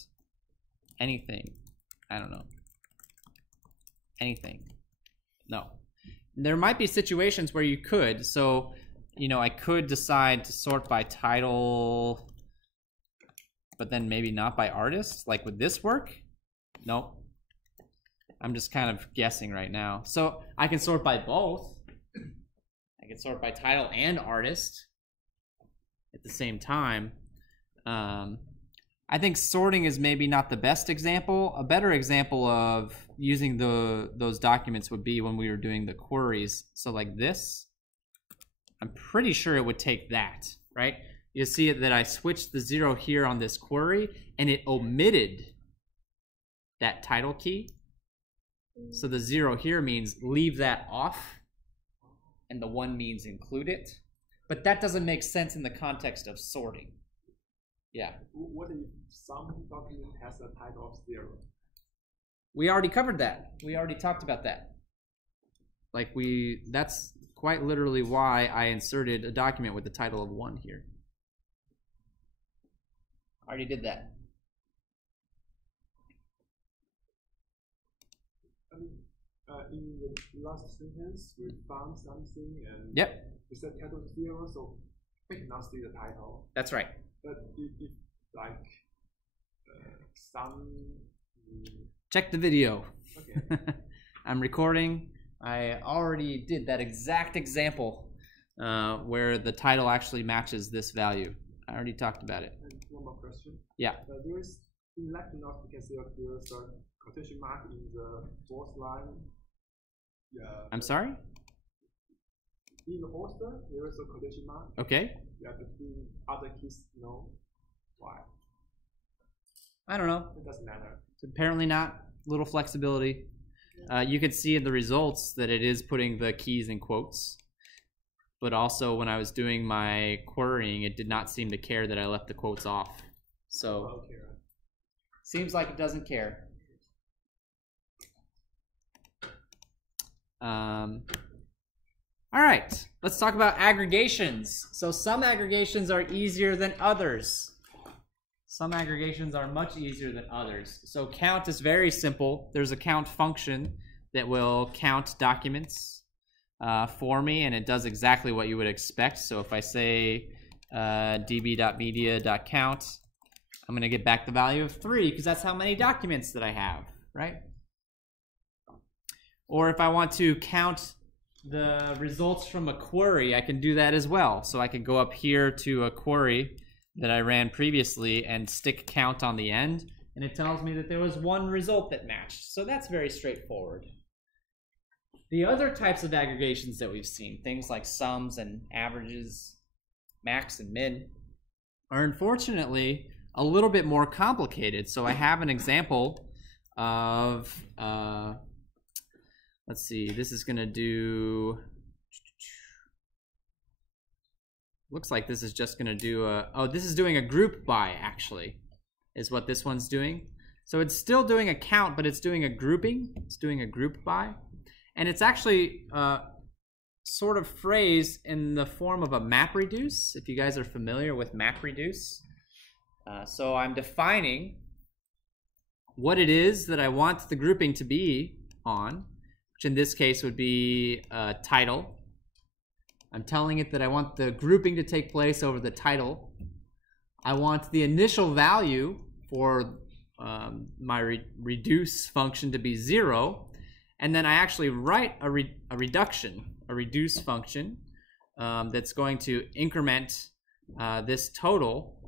Anything. I don't know. Anything. No. There might be situations where you could. So, you know, I could decide to sort by title, but then maybe not by artist. Like, would this work? Nope. I'm just kind of guessing right now. So I can sort by both. I can sort by title and artist at the same time. I think sorting is maybe not the best example. A better example of using those documents would be when we were doing the queries. So like this, I'm pretty sure it would take that, right? You see that I switched the 0 here on this query and it omitted that title key. So the 0 here means leave that off, and the 1 means include it. But that doesn't make sense in the context of sorting. Yeah. What if some document has a title of 0? We already covered that. We already talked about that. Like that's quite literally why I inserted a document with the title of 1 here. I already did that. In the last sentence, we found something and yep. We set title 0, so we cannot see the title. That's right. But if like some check the video. Okay. I'm recording. I already did that exact example where the title actually matches this value. I already talked about it. And one more question. Yeah. There is in left note you can see there is a quotation mark in the fourth line. Yeah. I'm sorry? In the author, there is a quotation mark. Okay. Yeah, but in other keys, no. Why? I don't know. It doesn't matter. Apparently not. Little flexibility. You can see in the results that it is putting the keys in quotes. But also when I was doing my querying, it did not seem to care that I left the quotes off. So, okay, right. Seems like it doesn't care. All right, let's talk about aggregations. So some aggregations are easier than others. Some aggregations are much easier than others. So count is very simple. There's a count function that will count documents for me, and it does exactly what you would expect. So if I say db.media.count, I'm going to get back the value of 3 because that's how many documents that I have, right? Or if I want to count the results from a query, I can do that as well. So I can go up here to a query that I ran previously and stick count on the end, and it tells me that there was one result that matched. So that's very straightforward. The other types of aggregations that we've seen, things like sums and averages, max and min, are unfortunately a little bit more complicated. So I have an example of, let's see, this is gonna do, looks like this is just gonna do this is doing a group by, actually, is what this one's doing. So it's still doing a count, but it's doing a grouping. It's doing a group by. And it's actually sort of phrased in the form of a map reduce, if you guys are familiar with map reduce. So I'm defining what it is that I want the grouping to be on, which in this case would be title. I'm telling it that I want the grouping to take place over the title. I want the initial value for my reduce function to be 0. And then I actually write a reduce function that's going to increment this total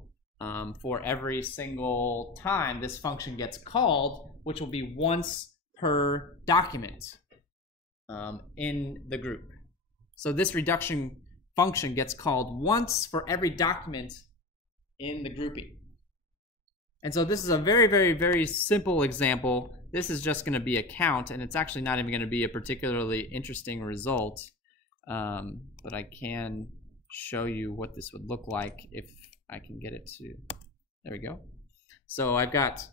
for every single time this function gets called, which will be once per document in the group. So this reduction function gets called once for every document in the grouping. And so this is a very, very, very simple example. This is just going to be a count, and it's actually not even going to be a particularly interesting result. But I can show you what this would look like if I can get it to, there we go. So I've got,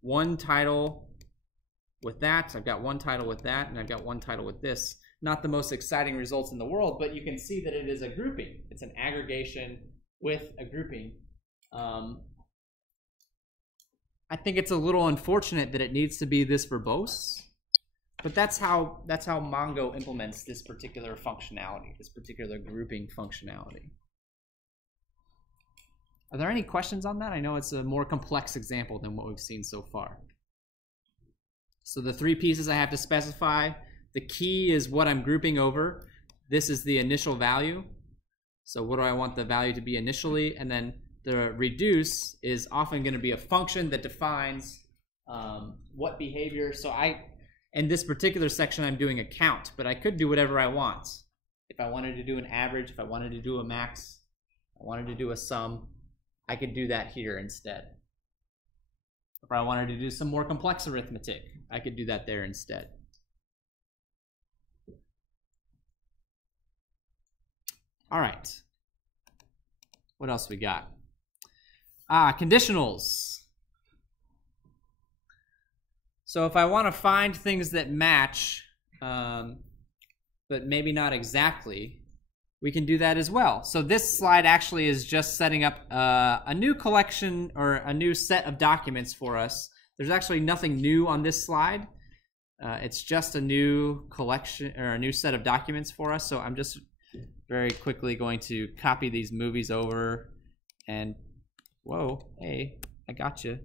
one title with that, I've got one title with that, and I've got one title with this. Not the most exciting results in the world, but you can see that it is a grouping. It's an aggregation with a grouping. I think it's a little unfortunate that it needs to be this verbose, but that's how Mongo implements this particular functionality, this particular grouping functionality. Are there any questions on that? I know it's a more complex example than what we've seen so far. So the 3 pieces I have to specify. The key is what I'm grouping over. This is the initial value. So what do I want the value to be initially? And then the reduce is often going to be a function that defines what behavior. So in this particular section, I'm doing a count, but I could do whatever I want. If I wanted to do an average, if I wanted to do a max, I wanted to do a sum, I could do that here instead. If I wanted to do some more complex arithmetic, I could do that there instead. All right. What else we got? Conditionals. So if I want to find things that match, but maybe not exactly, we can do that as well. So this slide actually is just setting up a new collection or a new set of documents for us. There's actually nothing new on this slide. It's just a new collection or a new set of documents for us. So I'm just very quickly going to copy these movies over and, whoa, hey, I got you.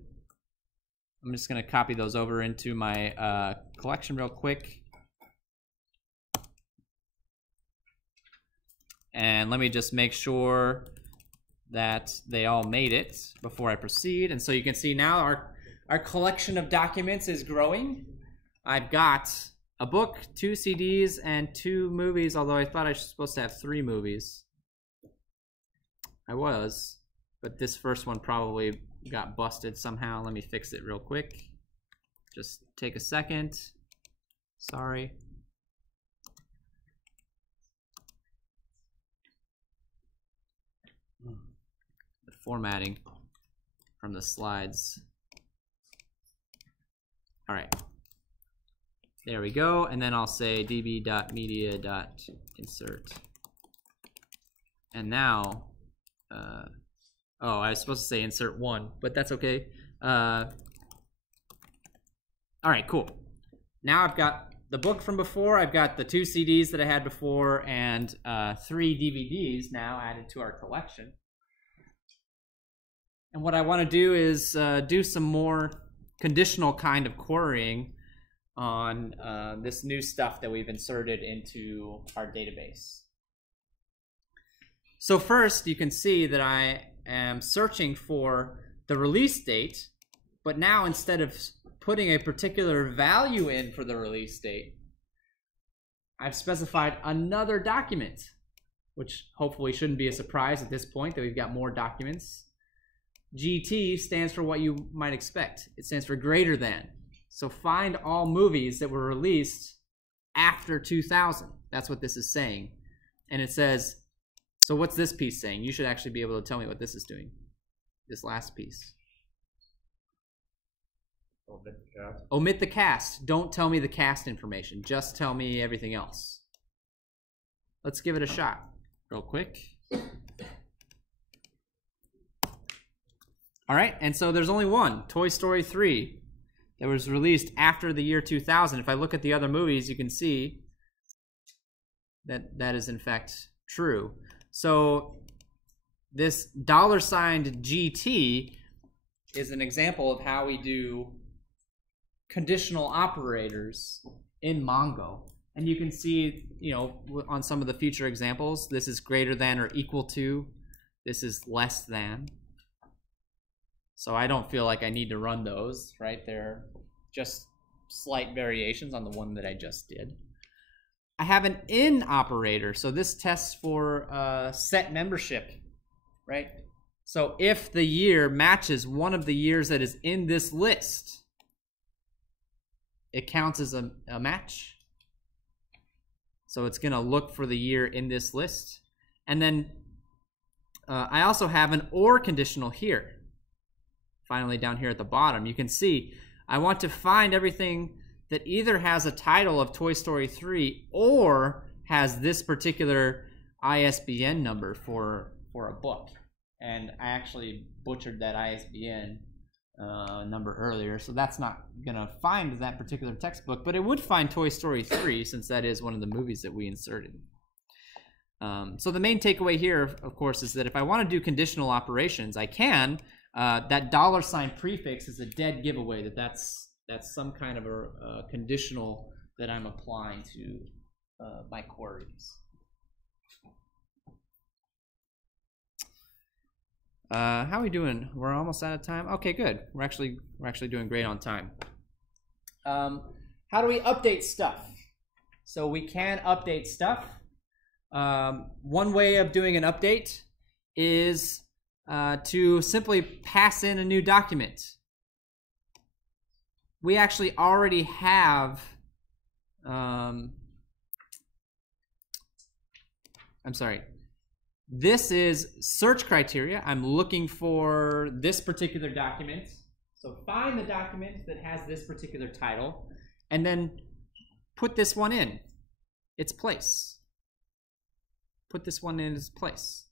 I'm just going to copy those over into my collection real quick. And let me just make sure that they all made it before I proceed. And so you can see now our collection of documents is growing. I've got a book, 2 CDs, and 2 movies, although I thought I was supposed to have 3 movies. I was, but this first one probably got busted somehow. Let me fix it real quick. Just take a second. Sorry. The formatting from the slides. All right. There we go. And then I'll say db.media.insert. And now, oh, I was supposed to say insert 1, but that's okay. All right, cool. Now I've got the book from before. I've got the 2 CDs that I had before and 3 DVDs now added to our collection. And what I want to do is do some more conditional kind of querying on this new stuff that we've inserted into our database. So first, you can see that I am searching for the release date, but now instead of putting a particular value in for the release date, I've specified another document, which hopefully shouldn't be a surprise at this point that we've got more documents. GT stands for what you might expect. It stands for greater than. So find all movies that were released after 2000. That's what this is saying. And it says, so what's this piece saying? You should actually be able to tell me what this is doing. This last piece. Omit the cast. Omit the cast. Don't tell me the cast information. Just tell me everything else. Let's give it a shot real quick. All right, and so there's only one, Toy Story 3, that was released after the year 2000. If I look at the other movies, you can see that that is in fact true. So this $signed GT is an example of how we do conditional operators in Mongo. And you can see, you know, on some of the future examples, this is greater than or equal to, this is less than. So I don't feel like I need to run those, right? They're just slight variations on the one that I just did. I have an in operator, so this tests for set membership, right? So if the year matches one of the years that is in this list, it counts as a match. So it's going to look for the year in this list. And then I also have an or conditional here. Finally, down here at the bottom, you can see I want to find everything that either has a title of Toy Story 3 or has this particular ISBN number for a book. And I actually butchered that ISBN number earlier, so that's not going to find that particular textbook, but it would find Toy Story 3 since that is one of the movies that we inserted. So the main takeaway here, of course, is that if I want to do conditional operations, I can. That $sign prefix is a dead giveaway that that's some kind of a conditional that I'm applying to my queries. How are we doing? We're almost out of time. Okay, good. We're actually doing great on time. How do we update stuff? So we can update stuff. One way of doing an update is to simply pass in a new document. We actually already have, I'm sorry, this is search criteria. I'm looking for this particular document. So find the document that has this particular title and then put this one in its place. Put this one in its place.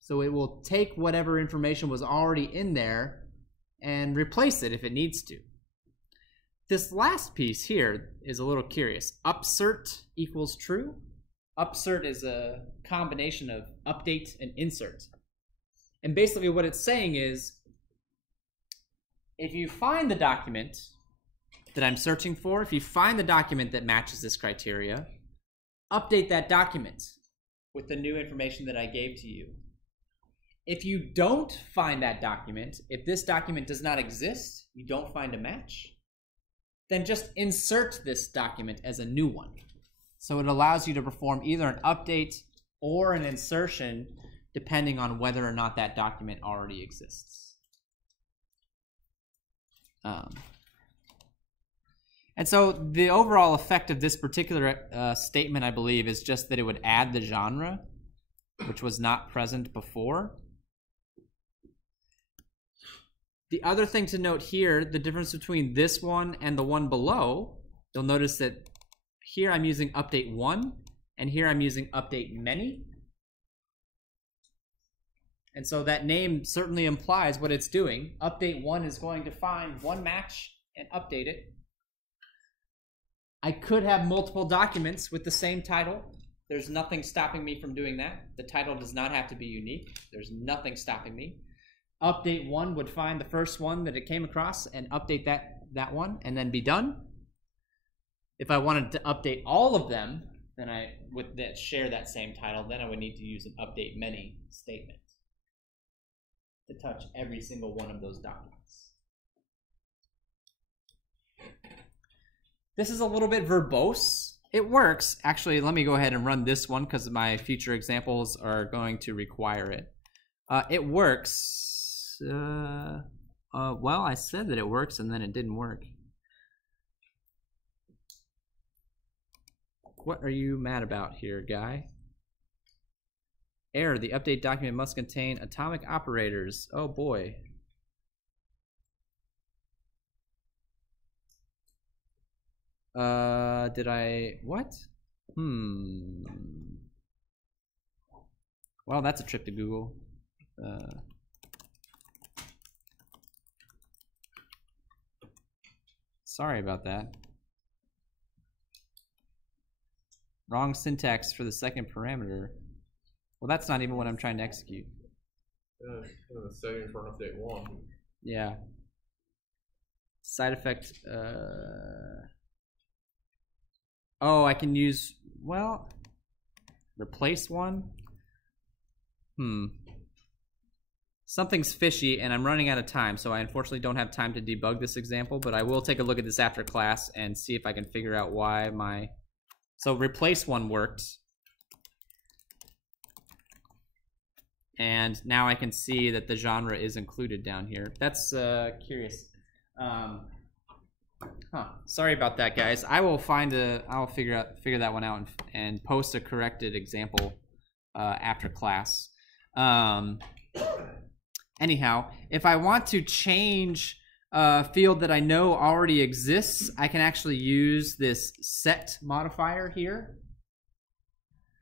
So it will take whatever information was already in there and replace it if it needs to. This last piece here is a little curious. Upsert equals true. Upsert is a combination of update and insert. And basically what it's saying is, if you find the document that I'm searching for, if you find the document that matches this criteria, update that document with the new information that I gave to you. If you don't find that document, if this document does not exist, you don't find a match, then just insert this document as a new one. So it allows you to perform either an update or an insertion depending on whether or not that document already exists. And so the overall effect of this particular statement, I believe, is just that it would add the genre, which was not present before. The other thing to note here, the difference between this one and the one below, you'll notice that here I'm using update 1, and here I'm using update many. And so that name certainly implies what it's doing. Update 1 is going to find one match and update it. I could have multiple documents with the same title. There's nothing stopping me from doing that. The title does not have to be unique. There's nothing stopping me. update one would find the first one that it came across and update that one and then be done. If I wanted to update all of them, then I would share that same title. Then I would need to use an update many statement to touch every single one of those documents. This is a little bit verbose. It works. Actually, let me go ahead and run this one because my future examples are going to require it. It works. Well, I said that it works and then it didn't work. What are you mad about here, guy? Error, the update document must contain atomic operators. Oh boy. Did I, what? Well, that's a trip to Google. Sorry about that. Wrong syntax for the second parameter. Well, that's not even what I'm trying to execute. The setting for an update 1. Yeah. Side effect. Oh, I can use, well, replace one. Something's fishy, and I'm running out of time, so I unfortunately don't have time to debug this example, but I will take a look at this after class and see if I can figure out why my... So replace one worked. And now I can see that the genre is included down here. That's curious. Sorry about that, guys. I will I'll figure that one out and post a corrected example after class. Anyhow, if I want to change a field that I know already exists, I can actually use this set modifier here.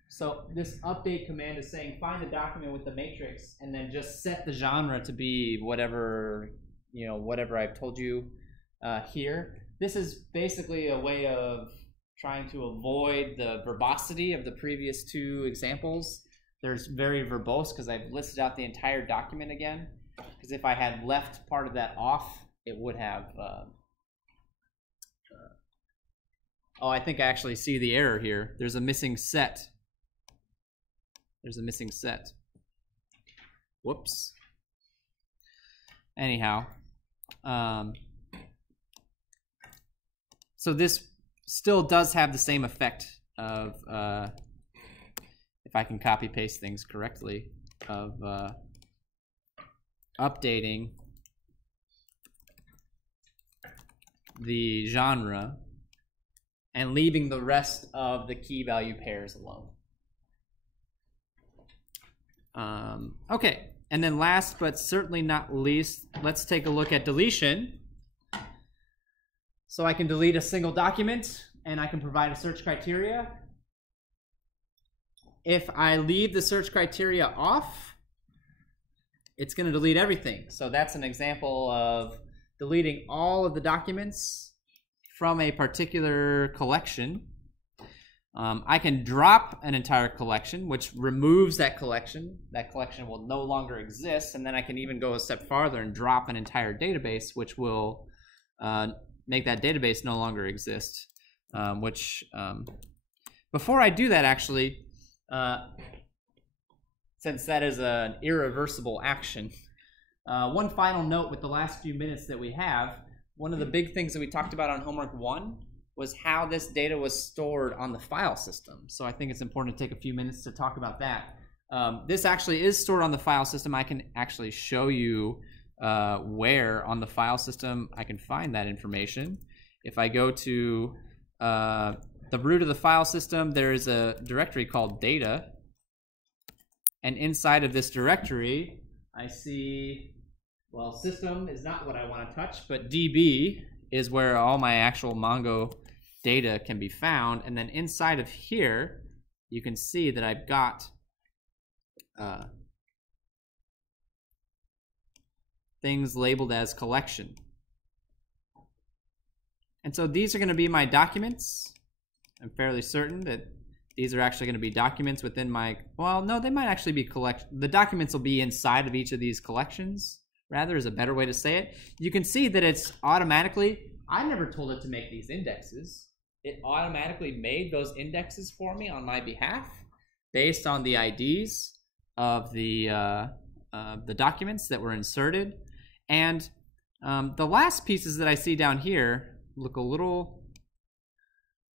So this update command is saying find a document with the matrix and then just set the genre to be whatever, whatever I've told you here. This is basically a way of trying to avoid the verbosity of the previous two examples. There's very verbose because I've listed out the entire document again. Because if I had left part of that off, it would have... oh, I think I actually see the error here. There's a missing set. There's a missing set. Whoops. Anyhow. So this still does have the same effect of, if I can copy paste things correctly, of updating the genre and leaving the rest of the key value pairs alone. Okay, and then last but certainly not least, let's take a look at deletion. So I can delete a single document and I can provide a search criteria. If I leave the search criteria off, it's going to delete everything. So that's an example of deleting all of the documents from a particular collection. I can drop an entire collection, which removes that collection. That collection will no longer exist. And then I can even go a step farther and drop an entire database, which will make that database no longer exist. Before I do that, actually, since that is an irreversible action, one final note with the last few minutes that we have, one of the big things that we talked about on homework 1 was how this data was stored on the file system. So I think it's important to take a few minutes to talk about that. This actually is stored on the file system. I can actually show you where on the file system I can find that information. If I go to the root of the file system, there is a directory called data. And inside of this directory, I see, well, system is not what I want to touch, but DB is where all my actual Mongo data can be found. And then inside of here, you can see that I've got things labeled as collection. And so these are going to be my documents. I'm fairly certain that these are actually going to be documents within my, well, no, they might actually be the documents will be inside of each of these collections. rather is a better way to say it. You can see that it's automatically, I never told it to make these indexes. It automatically made those indexes for me on my behalf based on the IDs of the documents that were inserted. And the last pieces that I see down here look a little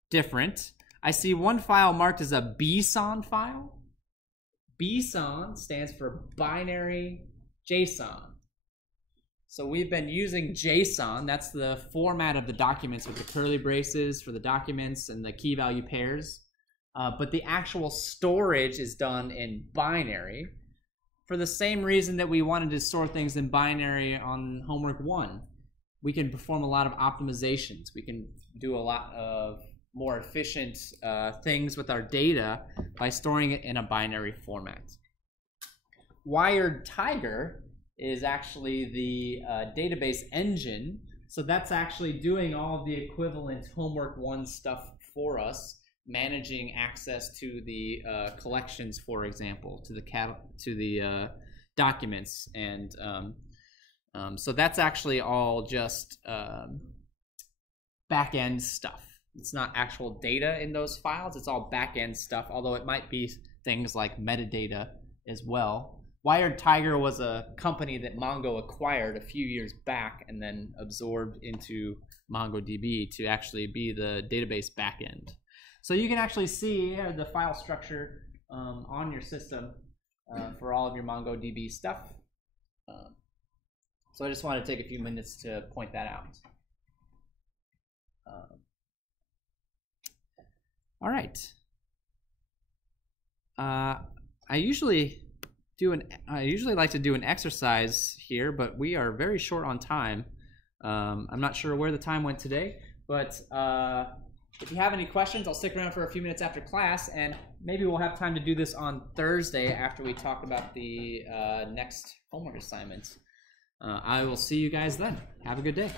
different. I see one file marked as a BSON file. BSON stands for binary JSON. So we've been using JSON. That's the format of the documents with the curly braces for the documents and the key value pairs. But the actual storage is done in binary for the same reason that we wanted to store things in binary on homework 1. We can perform a lot of optimizations. We can do a lot of more efficient things with our data by storing it in a binary format. Wired Tiger is actually the database engine. So that's actually doing all of the equivalent homework 1 stuff for us, managing access to the collections, for example, to the documents, and so that's actually all just back-end stuff. It's not actual data in those files. It's all back-end stuff, although it might be things like metadata as well. Wired Tiger was a company that Mongo acquired a few years back and then absorbed into MongoDB to actually be the database backend. So you can actually see the file structure on your system for all of your MongoDB stuff. So I just want to take a few minutes to point that out. All right. I usually like to do an exercise here, but we are very short on time. I'm not sure where the time went today, but if you have any questions, I'll stick around for a few minutes after class, and maybe we'll have time to do this on Thursday after we talk about the next homework assignments. I will see you guys then. Have a good day.